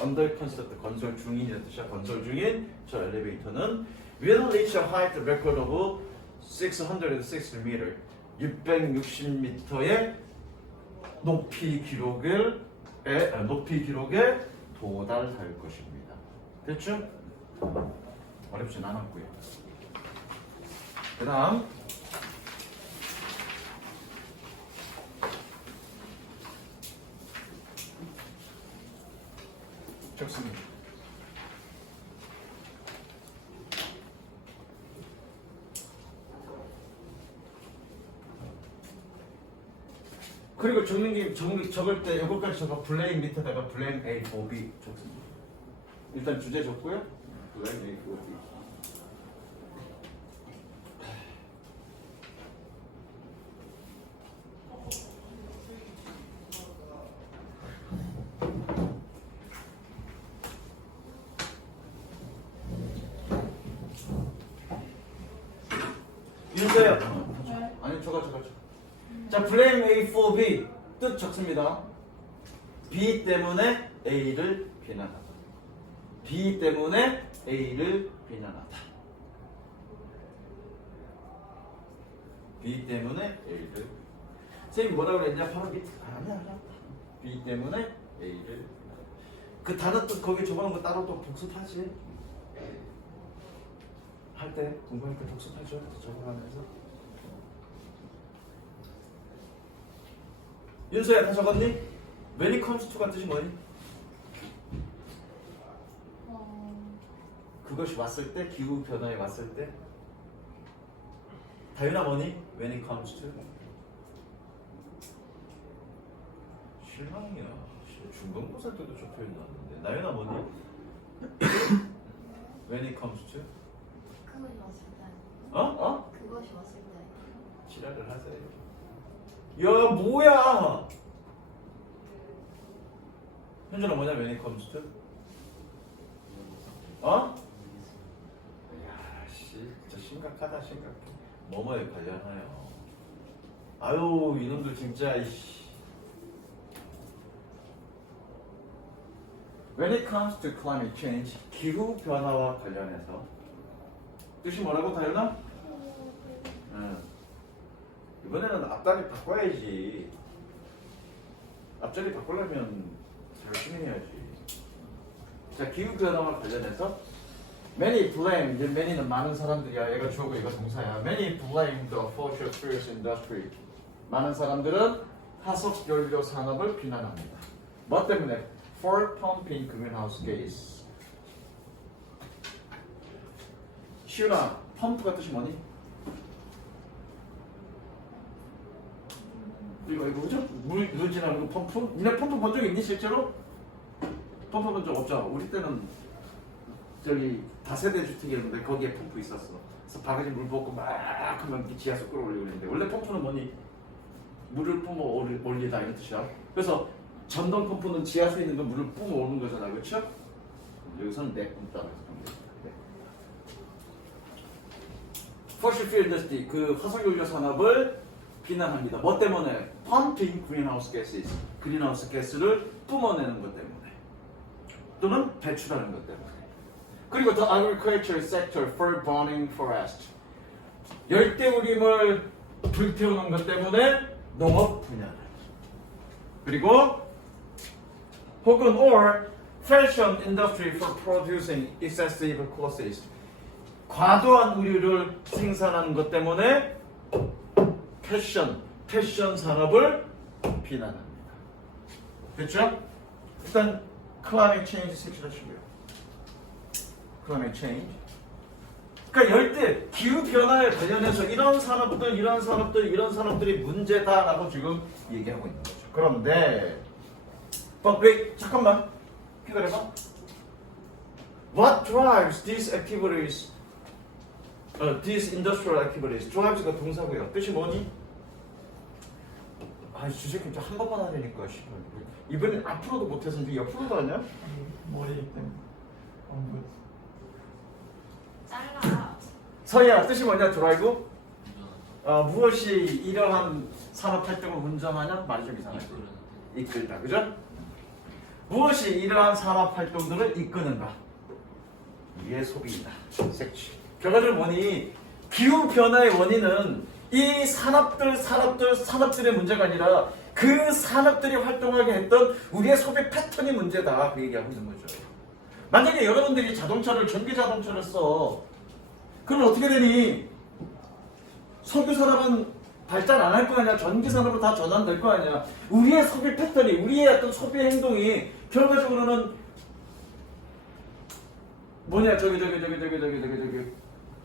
under construct, 건설 중인이라는 뜻이야. 건설 중인 저 엘리베이터는 will reach a height record of 660m, 660m의 높이 기록에 도달할 것입니다. 됐죠? 어렵진 않았고요. 그 다음 적습니다. 그리고 적을 때 이것까지 적어 블레임 밑에다가 블레임 A, O, B 적습니다. 일단 주제 적고요. 블레임 A, O, B. 윤서야. 아니 저거. 자, blame A for B 뜻 적습니다. B 때문에 A를 비난하다. B 때문에 A를 비난하다. B 때문에 A를. 선생님이 뭐라고 그랬냐? 바로 밑에 아니야. B 때문에 A를. 그 단어 뜻 거기 적어놓은 거 따로 또 복습하지. 할 때 공부할 때 복습하죠. 적어가면서. 윤서야 다 적었니? When it comes to가 뜻이 뭐니? 그것이 왔을 때, 기후 변화에 왔을 때. 다윤아 뭐니? When it comes to. 실망이야. 중간고사 때도 저 표현 나왔는데. 나윤아 뭐니? When it comes to. 그것이 왔을 때. 어? 그것이 왔을 때. 지랄을 하세요. 야 뭐야? 현준아 뭐냐? When it comes to. 어? 야, 씨, 진짜 심각하다, 심각해. 뭐뭐에 관련하여. 아유, 이놈들 진짜, 이씨. When it comes to climate change, 기후 변화와 관련해서 뜻이 뭐라고 다윤아? 응. 이번에는 앞다리 바꿔야지. 앞자리 바꾸려면 열심히 해야지. 자, 기후 변화와 관련해서 Many blame, 이제 many는 많은 사람들이야. 얘가 주어고 얘가 동사야. Many blame the fossil fuels industry. 많은 사람들은 화석 연료 산업을 비난합니다. 뭐 때문에? For pumping greenhouse gas. 시윤아, 펌프가 뜻이 뭐니? 이거 그죠? 물 지나는 거 펌프? 니네 펌프 본 적 있니 실제로? 펌프 본 적 없잖아. 우리 때는 저기 다세대 주택이었는데 거기에 펌프 있었어. 그래서 바가지 물 붓고 막 하면 지하수 끌어올리고 있는데 원래 펌프는 뭐니? 물을 뿜어 올리다 이런 뜻이야. 그래서 전동 펌프는 지하수에 있는 거 물을 뿜어 오는 거잖아, 그렇죠? 여기서는 내 뿜다고 해서 Fossil fuel industry, 그 화석연료 산업을 비난합니다. 뭐 때문에? Pumping greenhouse gases, 그린하우스 가스를 뿜어내는 것 때문에, 또는 배출하는 것 때문에. 그리고 the agriculture sector for burning forest, 열대우림을 불태우는 것 때문에 농업 분야를. 그리고 혹은 or fashion industry for producing excessive clothes, 과도한 의류를 생산하는 것 때문에 패션 산업을 비난합니다. 됐죠? 일단 climate change 색칠하시고요. climate change. 그러니까 열대 기후 변화에 관련해서 이런 산업들이 문제다라고 지금 얘기하고 있는 거죠. 그런데 왜 잠깐만 기다려봐. What drives these activities? These industrial activities. drives가 동사고요. 뜻이 뭐니? 아, 이 주제 진짜 한 번만 하려니까 이번엔 앞으로도 못해서 이제 옆으로도 하냐? 머리 때문에 안 보여. 잘라. 서희야, 뜻이 뭐냐? 드라이브? 무엇이 이러한 산업 활동을 운전하냐? 말이 좀 이상하지. 이끌다, 그죠? 무엇이 이러한 산업 활동들을 이끄는가? 이의 소비이다. 색칠. 결과적으로 뭐니? 기후 변화의 원인은 이 산업들의 문제가 아니라 그 산업들이 활동하게 했던 우리의 소비 패턴이 문제다. 그 얘기하고 있는 거죠. 만약에 여러분들이 전기 자동차를 써. 그럼 어떻게 되니? 석유 산업은 발달 안 할 거 아니야. 전기 산업으로 다 전환될 거 아니야. 우리의 소비 패턴이, 우리의 어떤 소비 행동이 결과적으로는 뭐냐? 저기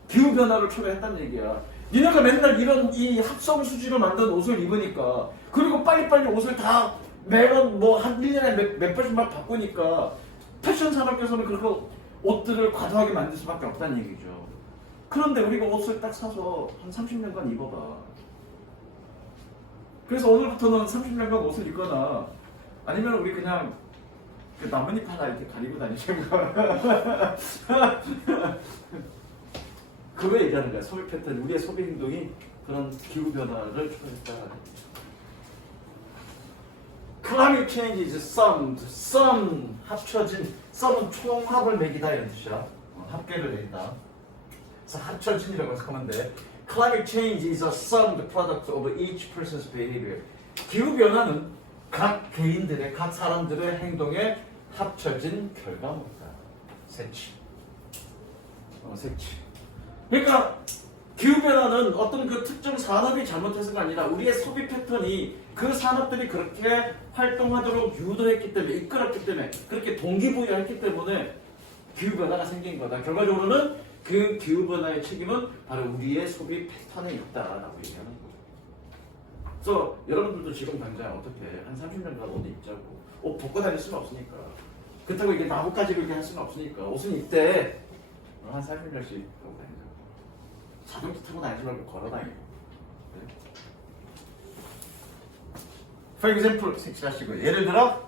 기후 변화를 초래했다는 얘기야. 니네가 맨날 이런 이 합성 수지로 만든 옷을 입으니까, 그리고 빨리빨리 옷을 다 매번 뭐 한 1년에 몇 번씩만 바꾸니까 패션 산업에서는 그렇게 옷들을 과도하게 만들 수밖에 없다는 얘기죠. 그런데 우리가 옷을 딱 사서 한 30년간 입어봐. 그래서 오늘부터는 30년간 옷을 입거나 아니면 우리 그냥 그 나뭇잎 하나 이렇게 가리고 다니시는 거야. 그거 얘기하는 거야. 소비 패턴, 우리의 소비 행동이 그런 기후 변화를 초래했다. Climate change is sum 합쳐진, sum은 총합을 매기다 이런 뜻이야. 합계를 내린다. 그래서 합쳐진이라고 해서 하면 돼. Climate change is a summed product of each person's behavior. 기후 변화는 각 개인들의, 각 사람들의 행동의 합쳐진 결과물이다. 색치. 색치. 그러니까 기후변화는 어떤 그 특정 산업이 잘못해서가 아니라 우리의 소비 패턴이 그 산업들이 그렇게 활동하도록 유도했기 때문에 이끌었기 때문에 그렇게 동기부여했기 때문에 기후변화가 생긴 거다. 결과적으로는 그 기후변화의 책임은 바로 우리의 소비 패턴에 있다라고 얘기하는 거예요. 그래서 여러분들도 지금 당장 어떻게 한 30년간 옷 입자고 옷 벗고 다닐 수는 없으니까 그렇다고 이게 나뭇가지 그렇게 할 수는 없으니까 옷은 입되 한 30년씩 하고 다니자. 자동차 타고 다니지 말고 걸어 다니고. 네? For example, 색칠하시고 예를 들어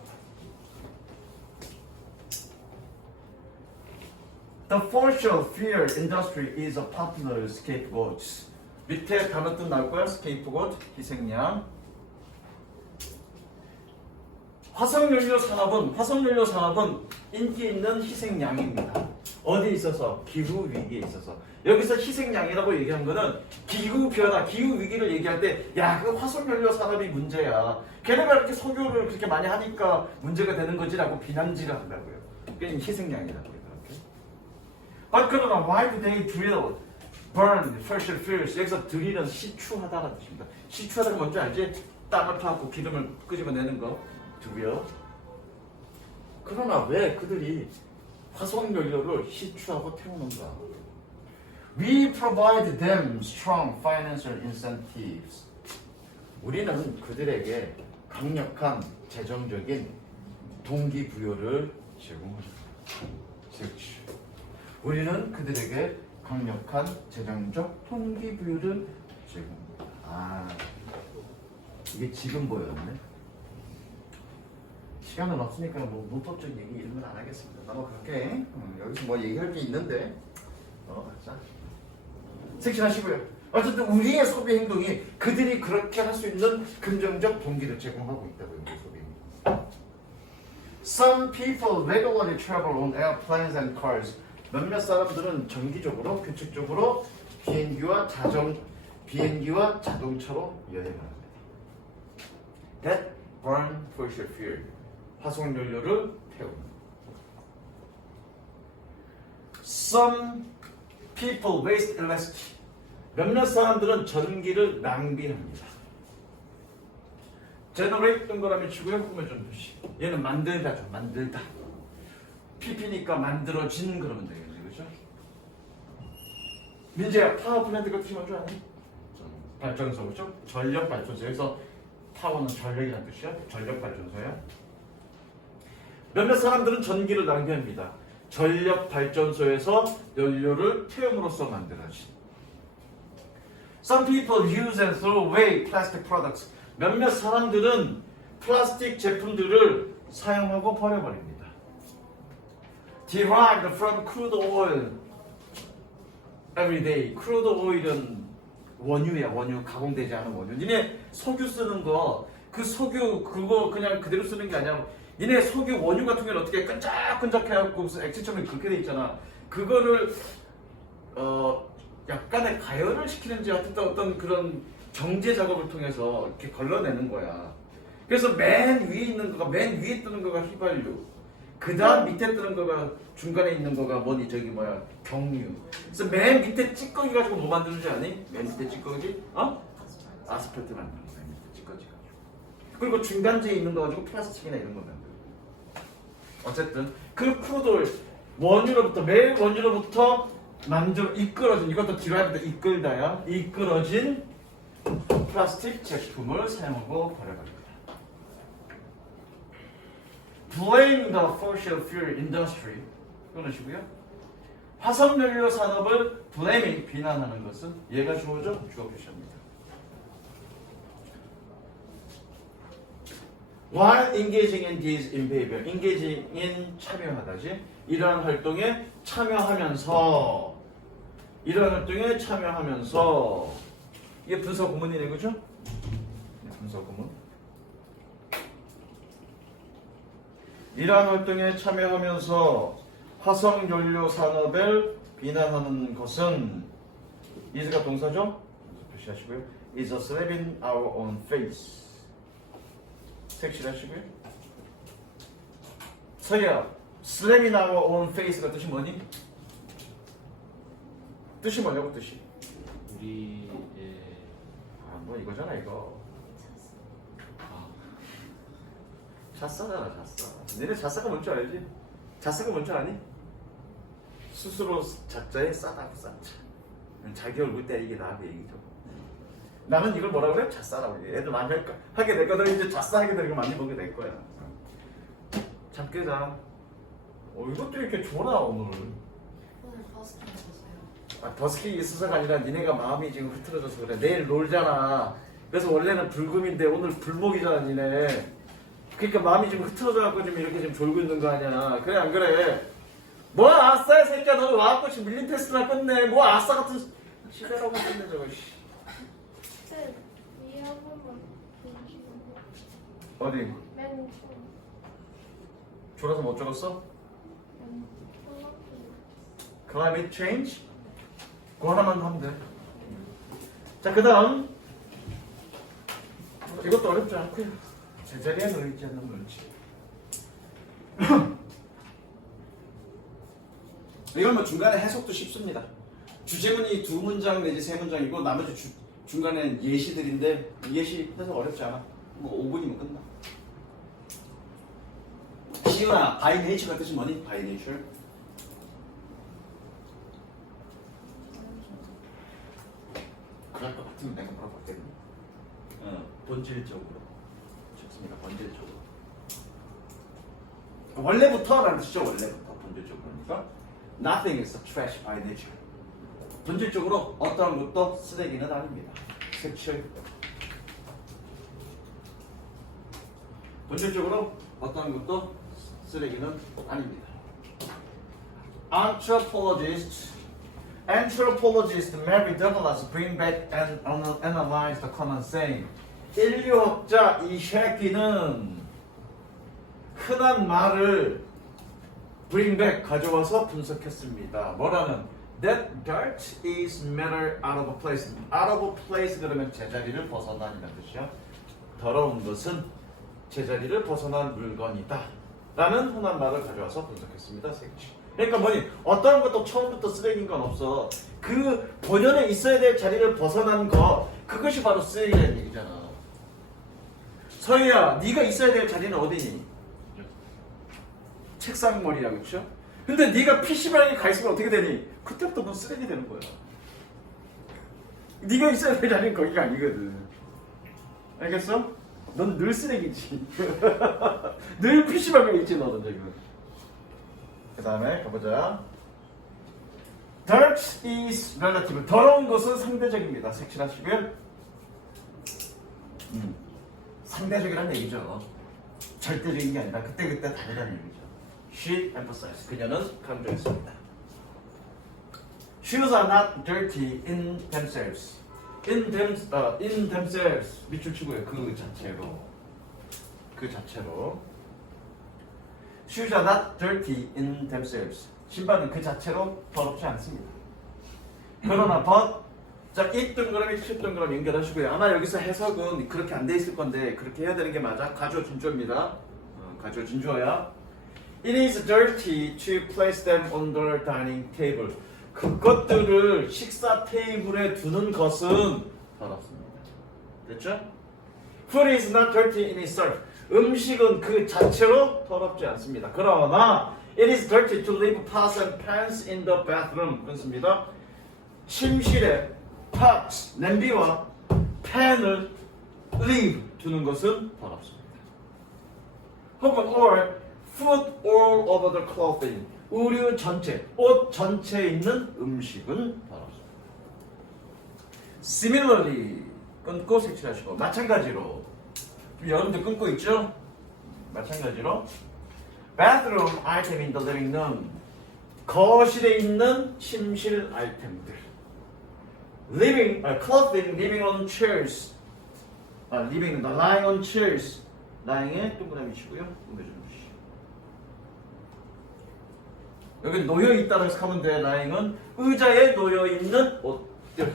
The fossil fuel industry is a popular scapegoat. 밑에 단어 뜻 나올 거야. scapegoat, 희생양. 화석연료 산업은 인기 있는 희생양입니다. 어디에 있어서? 기후 위기에 있어서. 여기서 희생양이라고 얘기한 거는 기후 변화, 기후 위기를 얘기할 때, 야, 그 화석연료 산업이 문제야. 걔네가 이렇게 석유를 그렇게 많이 하니까 문제가 되는 거지라고 비난질을 한다고요. 그게 희생양이라고요. 아, 그러나 why do they drill, burn, fossil fuels? 여기서 drill은 시추하다라는 뜻입니다. 시추하다가 뭔지 알지? 땅을 파고 기름을 끄집어내는 거. drill. 그러나 왜 그들이 화석연료를 시추하고 태우는가? We provide them strong financial incentives. 우리는 그들에게 강력한 재정적인 동기부여를 제공합니다. 우리는 그들에게 강력한 재정적 동기부여를 제공합니다. 아, 이게 지금 보였네. 시간은 없으니까 뭐 문법적 얘기 이런 건 안 하겠습니다. 넘어갈게. 여기서 뭐 얘기할 게 있는데. 자, 색칠하시고요. 어쨌든 우리의 소비 행동이 그들이 그렇게 할 수 있는 긍정적 동기를 제공하고 있다고요. 우리 소비 행동. Some people regularly travel on airplanes and cars. 몇몇 사람들은 정기적으로, 규칙적으로 비행기와 자동차로 여행을 합니다. That burn fossil fuel. 화석연료를 태웁니다. Some people waste electricity. 몇몇 사람들은 전기를 낭비합니다. generate 뜬 거라면 치고요. 꾸며준 듯이. 얘는 만들다죠. 만들다. PP니까 만들어진 그러면 되겠지, 그렇죠? 민재야, 파워플랜트 그 뜻이 뭔지 아니? 발전소, 그렇죠? 전력 발전소. 여기서 파워는 전력이라는 뜻이야. 전력 발전소야. 몇몇 사람들은 전기를 낭비합니다. 전력 발전소에서 연료를 태움으로써 만들어진. Some people use and throw away plastic products. 몇몇 사람들은 플라스틱 제품들을 사용하고 버려버립니다. Derived from crude oil every day. crude oil은 원유야, 원유. 가공되지 않은 원유. 니네 석유 쓰는 거, 그 석유 그거 그냥 그대로 쓰는 게 아니야. 니네 석유 원유 같은 경우는 어떻게 끈적끈적해갖고 무슨 액체처럼 그렇게 돼 있잖아. 그거를 약간의 가열을 시키는지 하여튼 어떤 그런 정제 작업을 통해서 이렇게 걸러내는 거야. 그래서 맨 위에 있는 거가, 맨 위에 뜨는 거가 휘발유. 그 다음 밑에 뜨는 거가, 중간에 있는 거가 경유. 그래서 맨 밑에 찌꺼기 가지고 뭐 만드는지 아니? 맨 밑에 찌꺼기? 아스팔트 만드는 거야. 맨 밑에 찌꺼기 가지고. 그리고 중간지에 있는 거 가지고 플라스틱이나 이런 거 만들고. 어쨌든 그 크루드 원유로부터, 매일 원유로부터 이끌어진, 이것도 디라이브도 이끌다야. 이끌어진 플라스틱 제품을 사용하고 버려버립니다. Blame the fossil fuel industry. 끊으시고요. 화석연료 산업을 blaming, 비난하는 것은 얘가 주어죠? 주어 표시합니다. While engaging in these in behavior, engaging in 참여하다지. 이러한 활동에 참여하면서, 이게 분사 구문이네, 그죠? 분사 구문. 이러한 활동에 참여하면서 화석연료 산업을 비난하는 것은 is가 동사죠? 표시하시고요. is a slap in our own face. 색칠하시고요. 서희야, slamm이 나온 face가 뜻이 뭐니? 뜻이 뭐냐고 뜻이? 우리의 뭐 이거잖아 이거. 자싸잖아 자싸. 너네 자싸가 뭔지 알지? 자싸가 뭔지 아니? 스스로 자자에 싸다고 싸자. 자기 얼굴 때리게 나그 얘기죠. 나는 이걸 뭐라 그래? 자싸라고 해. 애들 많이 하게 될 거다. 이제 자싸 하게 되니까 많이 보게 될 거야. 잠깨자. 이것도 이렇게 좋아 오늘. 오늘 버스킹 있었어요. 버스킹이 있어서가 아니라 니네가 마음이 지금 흐트러져서 그래. 내일 놀잖아. 그래서 원래는 불금인데 오늘 불목이잖아 니네. 그러니까 마음이 좀 흐트러져갖고 좀 이렇게 좀 졸고 있는 거 아니야. 그래 안 그래? 뭐 아싸야 새끼야. 너 와갖고 지금 밀린 테스트나 끝내. 뭐 아싸 같은 시대라고 끝내 저거. 쌤, 이 한 번만 보여주시면 어디? 맨 처음. 졸아서 못 적었어? 맨 처음. Climate change? 그거 하나만 하면 돼. 자, 그 다음. 이것도 어렵지 않고요. 제자리에 놓이지 않는 물질. 이건 뭐 중간에 해석도 쉽습니다. 주제문이 2문장 내지 3문장이고 나머지 중간에는 예시들인데 예시 해석 어렵지 않아. 뭐 5분이면 끝나. 시은아, by nature가 뜻이 뭐니? by nature? 그럴 것 같으면 내가 물어봤거든. 본질적으로. 좋습니다. 본질적으로. 원래부터라는 뜻이죠. 원래부터. 본질적으로니까. Nothing is trash by nature. 본질적으로 어떠한 것도 쓰레기는 아닙니다. 색칠. 본질적으로 어떠한 것도 쓰레기는 아닙니다. Anthropologist Mary Douglas bring back and analyze the common saying. 인류학자 이 새끼는 흔한 말을 bring back 가져와서 분석했습니다. 뭐라는? That dirt is matter out of a place. Out of a place 그러면 제자리를 벗어난다는 뜻이야. 더러운 것은 제자리를 벗어난 물건이다. 라는 흔한 말을 가져와서 분석했습니다. 색칠. 그러니까 뭐니? 어떤 것도 처음부터 쓰레기인 건 없어. 그 본연에 있어야 될 자리를 벗어난 거 그것이 바로 쓰레기라는 얘기잖아. 서희야, 네가 있어야 될 자리는 어디니? 책상 머리라고 그렇죠? 근데 네가 PC방에 가 있으면 어떻게 되니? 그때부터 넌 쓰레기 되는 거야. 네가 있어야 될 자리는 거기가 아니거든. 알겠어? 넌 늘 쓰레기지. 늘 PC방에 있지 너는 지금. 그 다음에 가보자. Dirt is relative. 더러운 것은 상대적입니다. 색칠하시고요. 상대적이라는 얘기죠. 절대적인 게 아니라 그때그때 다르다는 얘기죠. She emphasized. 그녀는 강조했습니다. Shoes are not dirty in themselves. In themselves. 밑줄 치고요. 그 자체로. Shoes are not dirty in themselves. 신발은 그 자체로 더럽지 않습니다. 그러나 but 자, 이 동그라미, 10 동그라미 연결하시고요. 아마 여기서 해석은 그렇게 안 돼 있을 건데 그렇게 해야 되는 게 맞아. 가주어 진주어입니다. 가주어 진주어야. It is dirty to place them on the dining table. 그것들을 식사 테이블에 두는 것은 더럽습니다. 됐죠? Food is not dirty in itself. 음식은 그 자체로 더럽지 않습니다. 그러나 it is dirty to leave pots and pans in the bathroom. 그렇습니다. 침실에 pots, 냄비와 팬을 leave, 두는 것은 더럽습니다. 혹은 or food all over the clothing. 의류 전체, 옷 전체에 있는 음식은 더럽습니다. Similarly, 끊고 색칠하시고 마찬가지로 여러분들 끊고 있죠? 마찬가지로 bathroom item in the living room. 거실에 있는 침실 아이템들. Clothing, living on chairs. lying on chairs. lying에 동그라미치고요. 옮겨주는 것이. 여기 놓여 있다고 해서 하면 돼. lying은 의자에 놓여 있는 옷들.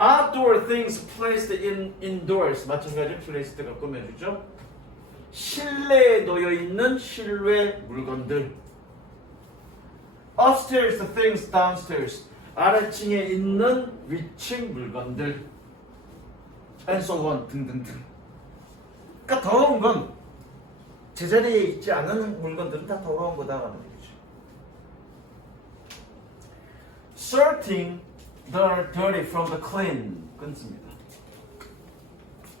Outdoor things placed indoors. 마찬가지로 placed가 꾸며주죠. 실내에 놓여 있는 실외 물건들. Upstairs the things downstairs. 아래층에 있는 위층 물건들. And so on 등등등. 그러니까 더러운 건 제자리에 있지 않은 물건들은 다 더러운 거다라는 얘기죠. Sorting the dirty from the clean. 끊습니다.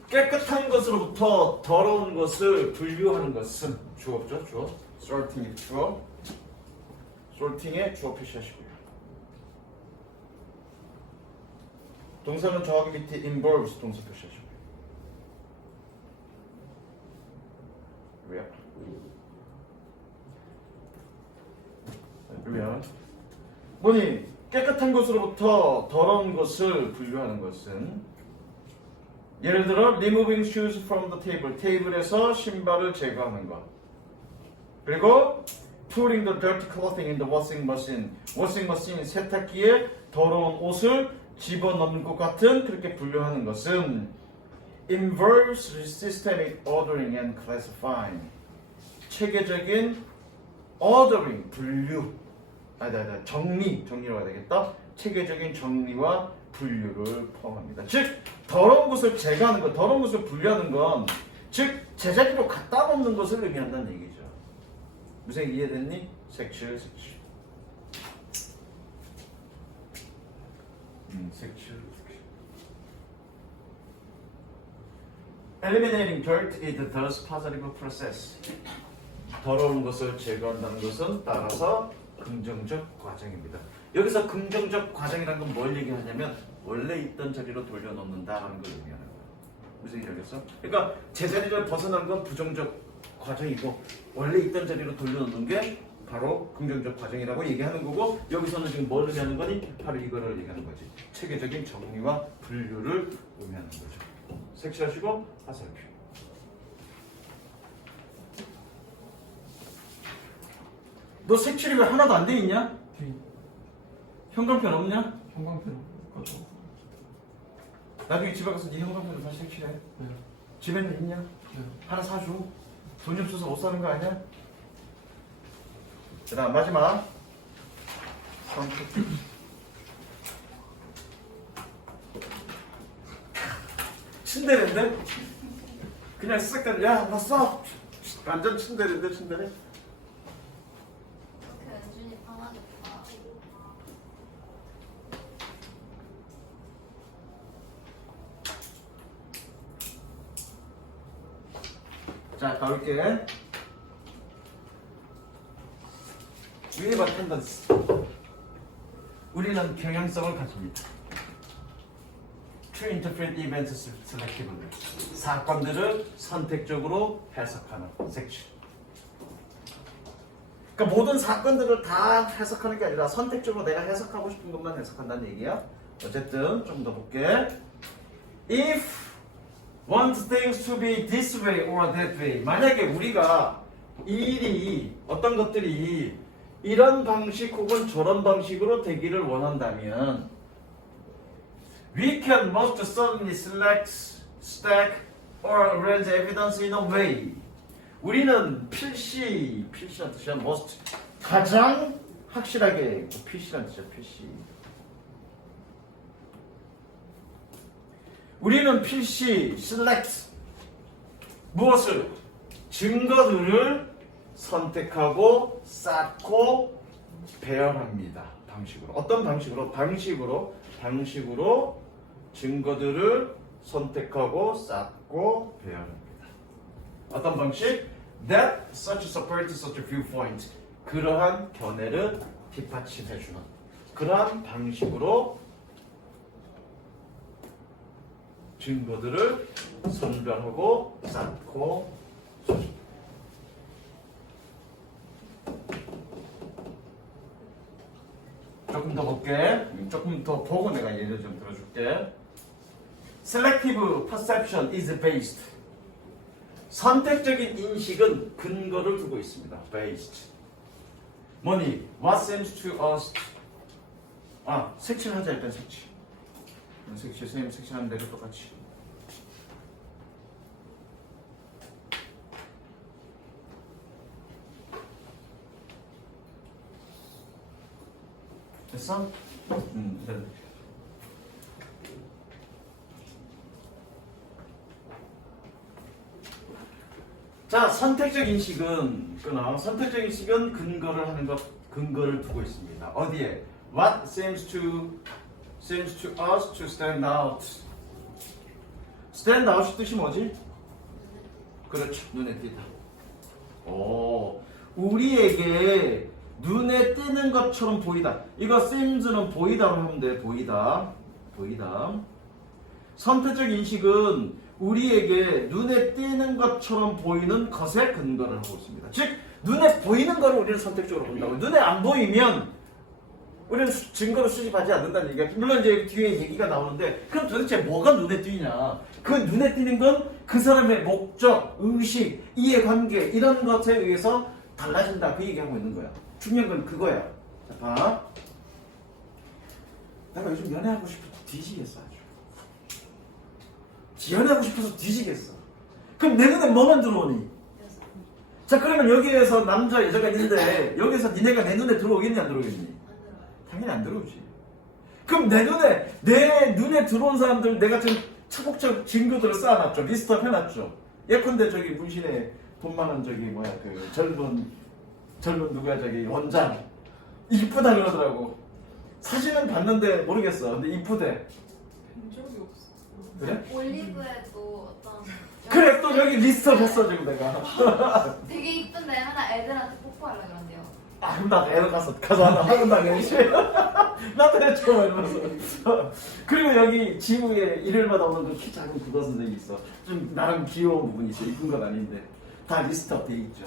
깨끗한 것으로부터 더러운 것을 분류하는 것은 주어죠, 주어. Sorting이 주어. Sorting에 주어 표시하시고요. 동사는 정확히 밑에 involves 동사 표시하시고요. 왜요? 그러면 뭐니 깨끗한 것으로부터 더러운 것을 분류하는 것은 예를 들어 removing shoes from the table 테이블에서 신발을 제거하는 것 그리고 putting the dirty clothing in the washing machine washing machine 세탁기에 더러운 옷을 집어넣는 것 같은 그렇게 분류하는 것은 involves systematic ordering and classifying 체계적인 ordering 분류 정리로 해야 되겠다. 체계적인 정리와 분류를 포함합니다. 즉 더러운 것을 제거하는 것, 더러운 것을 분류하는 건 즉 제자리로 갖다 놓는 것을 의미한다는 얘기죠. 무슨 이해됐니? 색칠. 색칠. Eliminating dirt is thus positive process. 더러운 것을 제거한다는 것은 따라서 긍정적 과정입니다. 여기서 긍정적 과정이라는 건 뭘 얘기하냐면 원래 있던 자리로 돌려놓는다라는 걸 의미하는 거예요. 무슨 얘기겠어? 그러니까 제자리를 벗어난 건 부정적 과정이고 원래 있던 자리로 돌려놓는 게 바로 긍정적 과정이라고 얘기하는 거고 여기서는 지금 뭘 의미하는 거니? 바로 이거를 얘기하는 거지. 체계적인 정리와 분류를 의미하는 거죠. 색칠하시고 화살표. 너 색칠이 왜 하나도 안 돼 있냐? 뒤 형광펜 없냐? 형광펜 것도 나중에 집에 가서 네 형광펜으로 다시 색칠해. 네. 집에는 있냐? 네. 하나 사줘. 돈 좀 써서 못 사는 거 아니야? 그 다음 마지막 침대인데? 그냥 쓱 야 봤어? 완전 침대인데 침대네? 이렇게 은준이 방아졌다. 자 가볼게. 위에바 텐던스. 우리는 경향성을 가집니다. To interpret events selectively. 사건들을 선택적으로 해석하는 색칠. 그러니까 모든 사건들을 다 해석하는 게 아니라 선택적으로 내가 해석하고 싶은 것만 해석한다는 얘기야. 어쨌든 좀 더 볼게. If want things to be this way or that way. 만약에 우리가 이 일이 어떤 것들이 이런 방식 혹은 저런 방식으로 되기를 원한다면 we can most certainly select, stack or arrange evidence in a way. 우리는 필시란 뜻이야. most 가장 확실하게 필시란 뜻이야. 필시. 우리는 필시 select 무엇을 증거들을 선택하고 쌓고 배열합니다. 방식으로 어떤 방식으로? 방식으로 증거들을 선택하고 쌓고 배열합니다. 어떤 방식? That such supports such a viewpoint. 그러한 견해를 뒷받침해주는 그러한 방식으로 증거들을 선별하고 쌓고 줍니다. 조금 더 볼게. 조금 더 보고 내가 예를 좀 들어줄게. Selective perception is based. 선택적인 인식은 근거를 두고 있습니다. Based. 뭐니? What seems to us. 색칠하자 일단 색칠. 선생님 색칠하는 대로 똑같이. 됐어? 네. 자, 선택적 인식은 선택적 인식은 근거를 하는 것, 근거를 두고 있습니다. 어디에? What seems to us to stand out. stand out이 뜻이 뭐지? 그렇죠, 눈에 띄다. 오, 우리에게 눈에 띄는 것처럼 보이다. 이거 seems는 보이다로 하면 돼. 보이다. 선택적 인식은 우리에게 눈에 띄는 것처럼 보이는 것에 근거를 하고 있습니다. 즉, 눈에 보이는 것을 우리는 선택적으로 본다고. 눈에 안 보이면 우리는 증거를 수집하지 않는다는 얘기야. 물론 이제 뒤에 얘기가 나오는데, 그럼 도대체 뭐가 눈에 띄냐? 그 눈에 띄는 건 그 사람의 목적, 의식, 이해관계 이런 것에 의해서 달라진다. 그 얘기하고 있는 거야. 중요한 건 그거야. 자, 봐. 내가 요즘 연애하고 싶어서 뒤지겠어 아주. 연애하고 싶어서 뒤지겠어. 그럼 내 눈에 뭐만 들어오니? 자, 그러면 여기에서 남자 여자가 있는데 여기서 니네가 내 눈에 들어오겠니 안 들어오겠니? 당연히 안 들어오지. 그럼 내 눈에 들어온 사람들 내가 지금 차곡차곡 증거들을 쌓아놨죠. 리스트업 해놨죠. 예컨대 저기 문신에 돈 많은 저기 뭐야 그 젊은 누구야 저기 원장 이쁘다 그러더라고. 사진은 봤는데 모르겠어. 근데 이쁘대. 본 적이 없어. 그래? 올리브에도 어떤 그래 또 여기 리스트업 했어 지금 내가. 되게 이쁜데 하나 애들한테 뽀뽀하려고 그런대요. 아 그럼 나 애를 가서 하나 하는 당연히. 나도 해줘 이러면서. 그리고 여기 지구에 일요일마다 오는 그 키 작은 국어 선생님이 있어. 좀 나름 귀여운 부분이 있어. 이쁜 건 아닌데 다 리스트업 돼 있죠.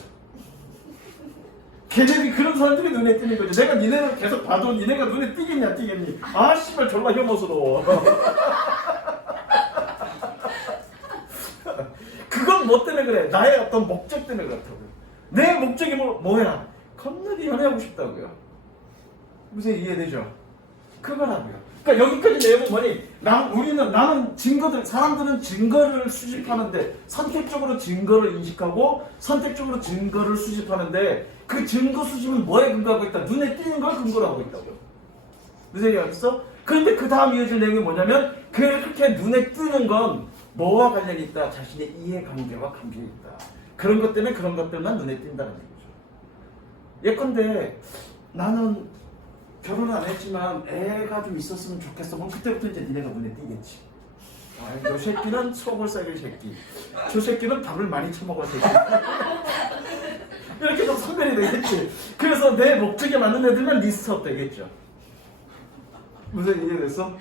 걔네들이 그런 사람들이 눈에 띄는 거지. 내가 니네를 계속 봐도 니네가 눈에 띄겠니 안 띄겠니? 아 씨발 졸라 혐오스러워. 그건 뭐 때문에 그래? 나의 어떤 목적 때문에 그렇다고요. 내 목적이 뭐야? 겁나게 연애하고 싶다고요. 무슨 이해되죠? 그거라고요. 그러니까 여기까지 내용은 뭐니? 나는 사람들은 증거를 수집하는데 선택적으로 증거를 인식하고 선택적으로 증거를 수집하는데 그 증거 수집은 뭐에 근거하고 있다? 눈에 띄는 걸 근거로 하고 있다고요. 무슨 얘기 알겠어? 그런데 그 다음 이어질 내용이 뭐냐면 그렇게 눈에 뜨는 건 뭐와 관련이 있다? 자신의 이해관계와 관계가 있다. 그런 것 때문에 눈에 띈다는 얘기죠. 예컨대 나는 결혼을 안 했지만 애가 좀 있었으면 좋겠어. 그럼 그때부터 이제 니네가 눈에 띄겠지. 아, 요 새끼는 속을 썩일 새끼. 저 새끼는 밥을 많이 처먹을 새끼. 이렇게 좀 선별이 되겠지. 그래서 내 목적에 맞는 애들만 리스트업 되겠죠. 무슨 이해됐어?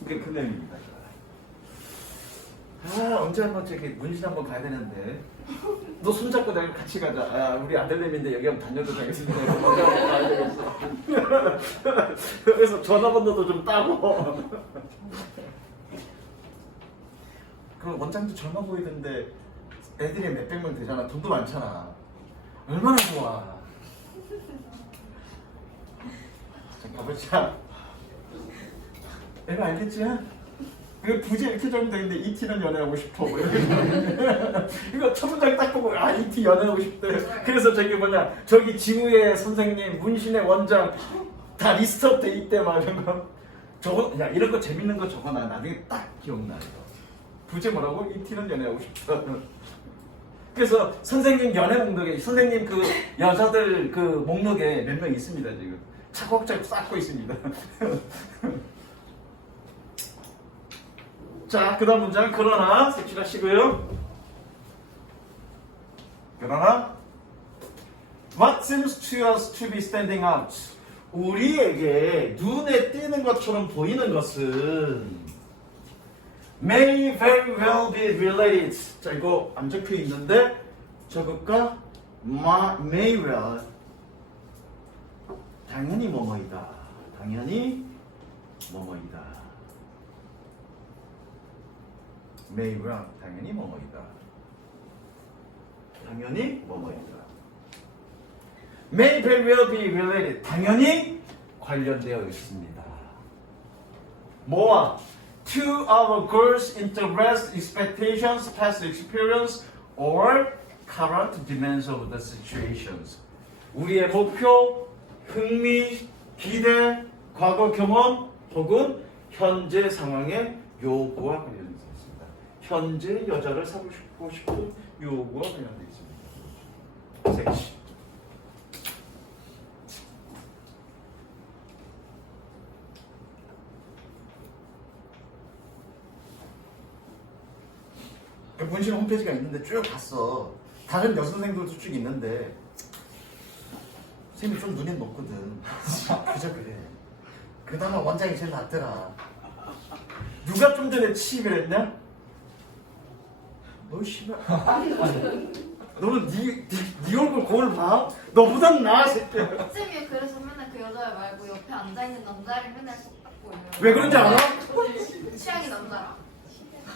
그게 그 내용입니다. 아 언제 한번 저기 문신 한번 가야 되는데 너 손잡고 내가 같이 가자. 아 우리 아들내미인데 여기 한번 다녀도 되겠습니다. 먼저 한번 가야 되겠어. 그래서 전화번호도 좀 따고. 그 원장도 젊어 보이던데 애들이 몇백 명 되잖아. 돈도 많잖아. 얼마나 좋아. 자 가보자. 애가 알겠지? 그 부지 이렇게 적용되는데 이티는 연애하고 싶어. 뭐 이렇게 이거 첫 문장 딱 보고 아 이티 연애하고 싶대. 그래서 저기 뭐냐 저기 지우의 선생님 문신의 원장 다 리스트업 돼 있대 막 이런 거. 저거 야 이런 거 재밌는 거 적어놔. 나중에 딱 기억나 이거. 부제 뭐라고? 이티는 연애하고 싶다. 그래서 선생님 연애 목록에 선생님 그 여자들 그 목록에 몇 명 있습니다 지금. 차곡차곡 쌓고 있습니다. 자, 그 다음 문장. 그러나, 색칠하시고요. 그러나, what seems to us to be standing out? 우리에게 눈에 띄는 것처럼 보이는 것은 may very well be related. 자, 이거 안 적혀 있는데, 저것과 may well. 당연히 뭐뭐이다. 당연히 뭐뭐이다. may well 당연히 뭐뭐이다. 당연히 뭐뭐이다. may very well be related 당연히 관련되어 있습니다. 뭐와? to our goals, interests, expectations, past experience, or current demands of the situations. 우리의 목표, 흥미, 기대, 과거 경험 혹은 현재 상황의 요구와 관련되어 있습니다. 현재 여자를 사고 싶은 요구와 관련되어 있습니다. 섹시. 문신 홈페이지가 있는데 쭉 봤어. 다른 여선생들도 쭉 있는데 쌤이 좀 눈이 높거든. 그저 그래. 그나마 원장이 제일 낫더라. 누가 좀 전에 취입을 했냐? 너 씨발. 너는 네 얼굴 거울 봐? 너보단 나아 새끼야. 쌤이 그래서 맨날 그 여자 말고 옆에 앉아있는 남자를 맨날 쏙 닦고 이래요. 왜 그런지 알아? 취향이 남자라.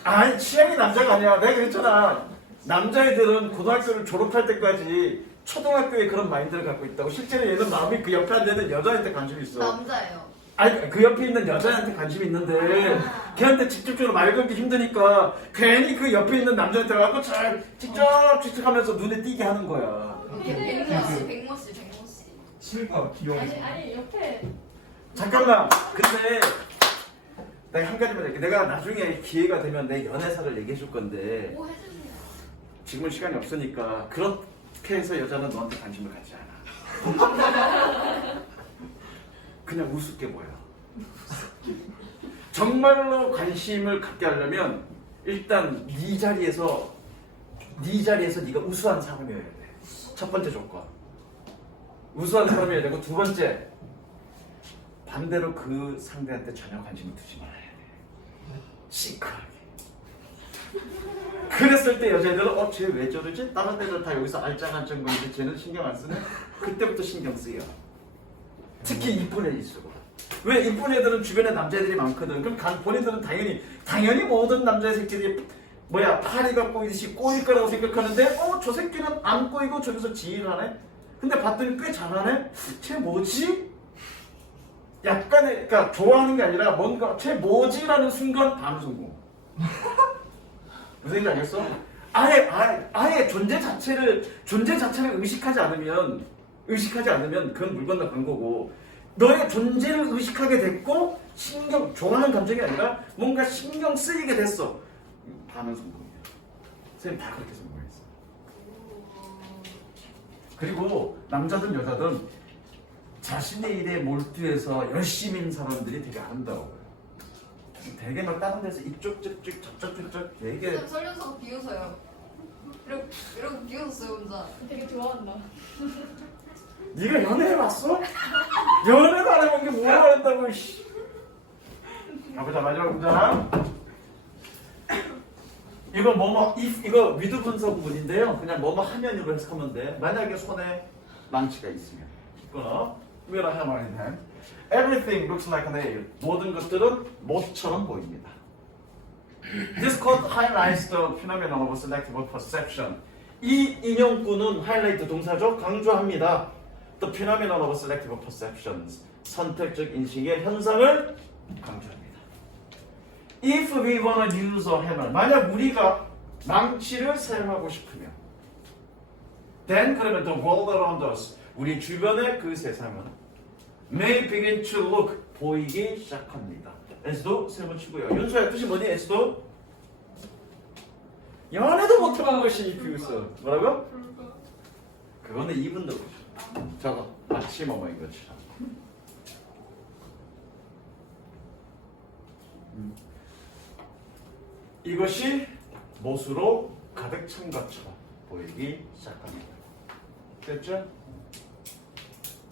아니 취향이 남자가 아니야. 내가 그랬잖아. 남자애들은 고등학교를 졸업할 때까지 초등학교에 그런 마인드를 갖고 있다고. 실제로 얘는 마음이 그 옆에 앉아있는 여자한테 관심이 있어. 남자예요. 아니 그 옆에 있는 여자한테 관심이 있는데 걔한테 직접적으로 말 걸기 힘드니까 괜히 그 옆에 있는 남자한테 가고 잘 직접 하면서 눈에 띄게 하는 거야. 백모 씨. 실과 귀여워. 아니 옆에 잠깐만. 근데 내가 한 가지만 얘기해. 내가 나중에 기회가 되면 내 연애사를 얘기해 줄 건데 뭐 해주세요. 지금은 시간이 없으니까 그렇게 해서 여자는 너한테 관심을 갖지 않아. 그냥 우습게 보여. 정말로 관심을 갖게 하려면 일단 네 자리에서 네가 우수한 사람이어야 돼. 첫 번째 조건. 우수한 사람이어야 되고 두 번째 반대로 그 상대한테 전혀 관심을 두지 말아야 돼. 시크하게. 그랬을 때 여자애들은 쟤 왜 저러지? 다른 애들 다 여기서 알짱알짱 거리는데 쟤는 신경 안 쓰네? 그때부터 신경 쓰여. 특히 이쁜 애일수록. 왜 이쁜 애들은 주변에 남자애들이 많거든. 그럼 본인들은 당연히 모든 남자 새끼들이 파리가 꼬이듯이 꼬일 거라고 생각하는데 저 새끼는 안 꼬이고 저기서 지일하네? 근데 봤더니 꽤 잘하네? 쟤 뭐지? 약간의, 그러니까 좋아하는 게 아니라 뭔가 쟤 뭐지라는 순간 반응 성공. 무슨 얘기인지 알겠어? 아예 존재 자체를 의식하지 않으면 그건 물 건너 간 거고, 너의 존재를 의식하게 됐고 좋아하는 감정이 아니라 뭔가 신경 쓰이게 됐어. 반응 성공이야. 선생님 다 그렇게 성공했어. 그리고 남자든 여자든 자신의 일에 몰두해서 열심인 사람들이 되게 아름다워요. 되게 막 다른 데서 이쪽 저쪽 되게 쌤 설련서가 비웃어요. 이러고 비웃었어요 혼자. 되게 좋아한다. 네가 연애해봤어? 연애도 안 해본 게 뭐라고 한다고. 가보자. 마지막 문장. 이거 이거 위드 분석문인데요. 그냥 하면으로 해석하면 돼. 만약에 손에 망치가 있으면 끊어. With a hammer in hand. Everything looks like an nail. 모든 것들은 못처럼 보입니다. This quote highlights the phenomenon of selective perception. 이 인용구는 하이라이트 동사죠. 강조합니다. The phenomenon of selective perceptions. 선택적 인식의 현상을 강조합니다. If we wanna use a hammer. 만약 우리가 망치를 사용하고 싶으면 then 그러면 the world around us. 우리 주변의 그 세상은 may begin to look. 보이기 시작합니다. as도 세번 치고요. 윤수야 뜻이 뭐니? as도? 연애도 못해본 것이 비웃어. 뭐라고? 그거는 이분도 저거 마치 뭐뭐인 것처럼. 이것이 못으로 가득 찬 것처럼 보이기 시작합니다. 됐죠?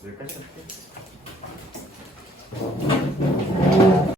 여기까지 할게요.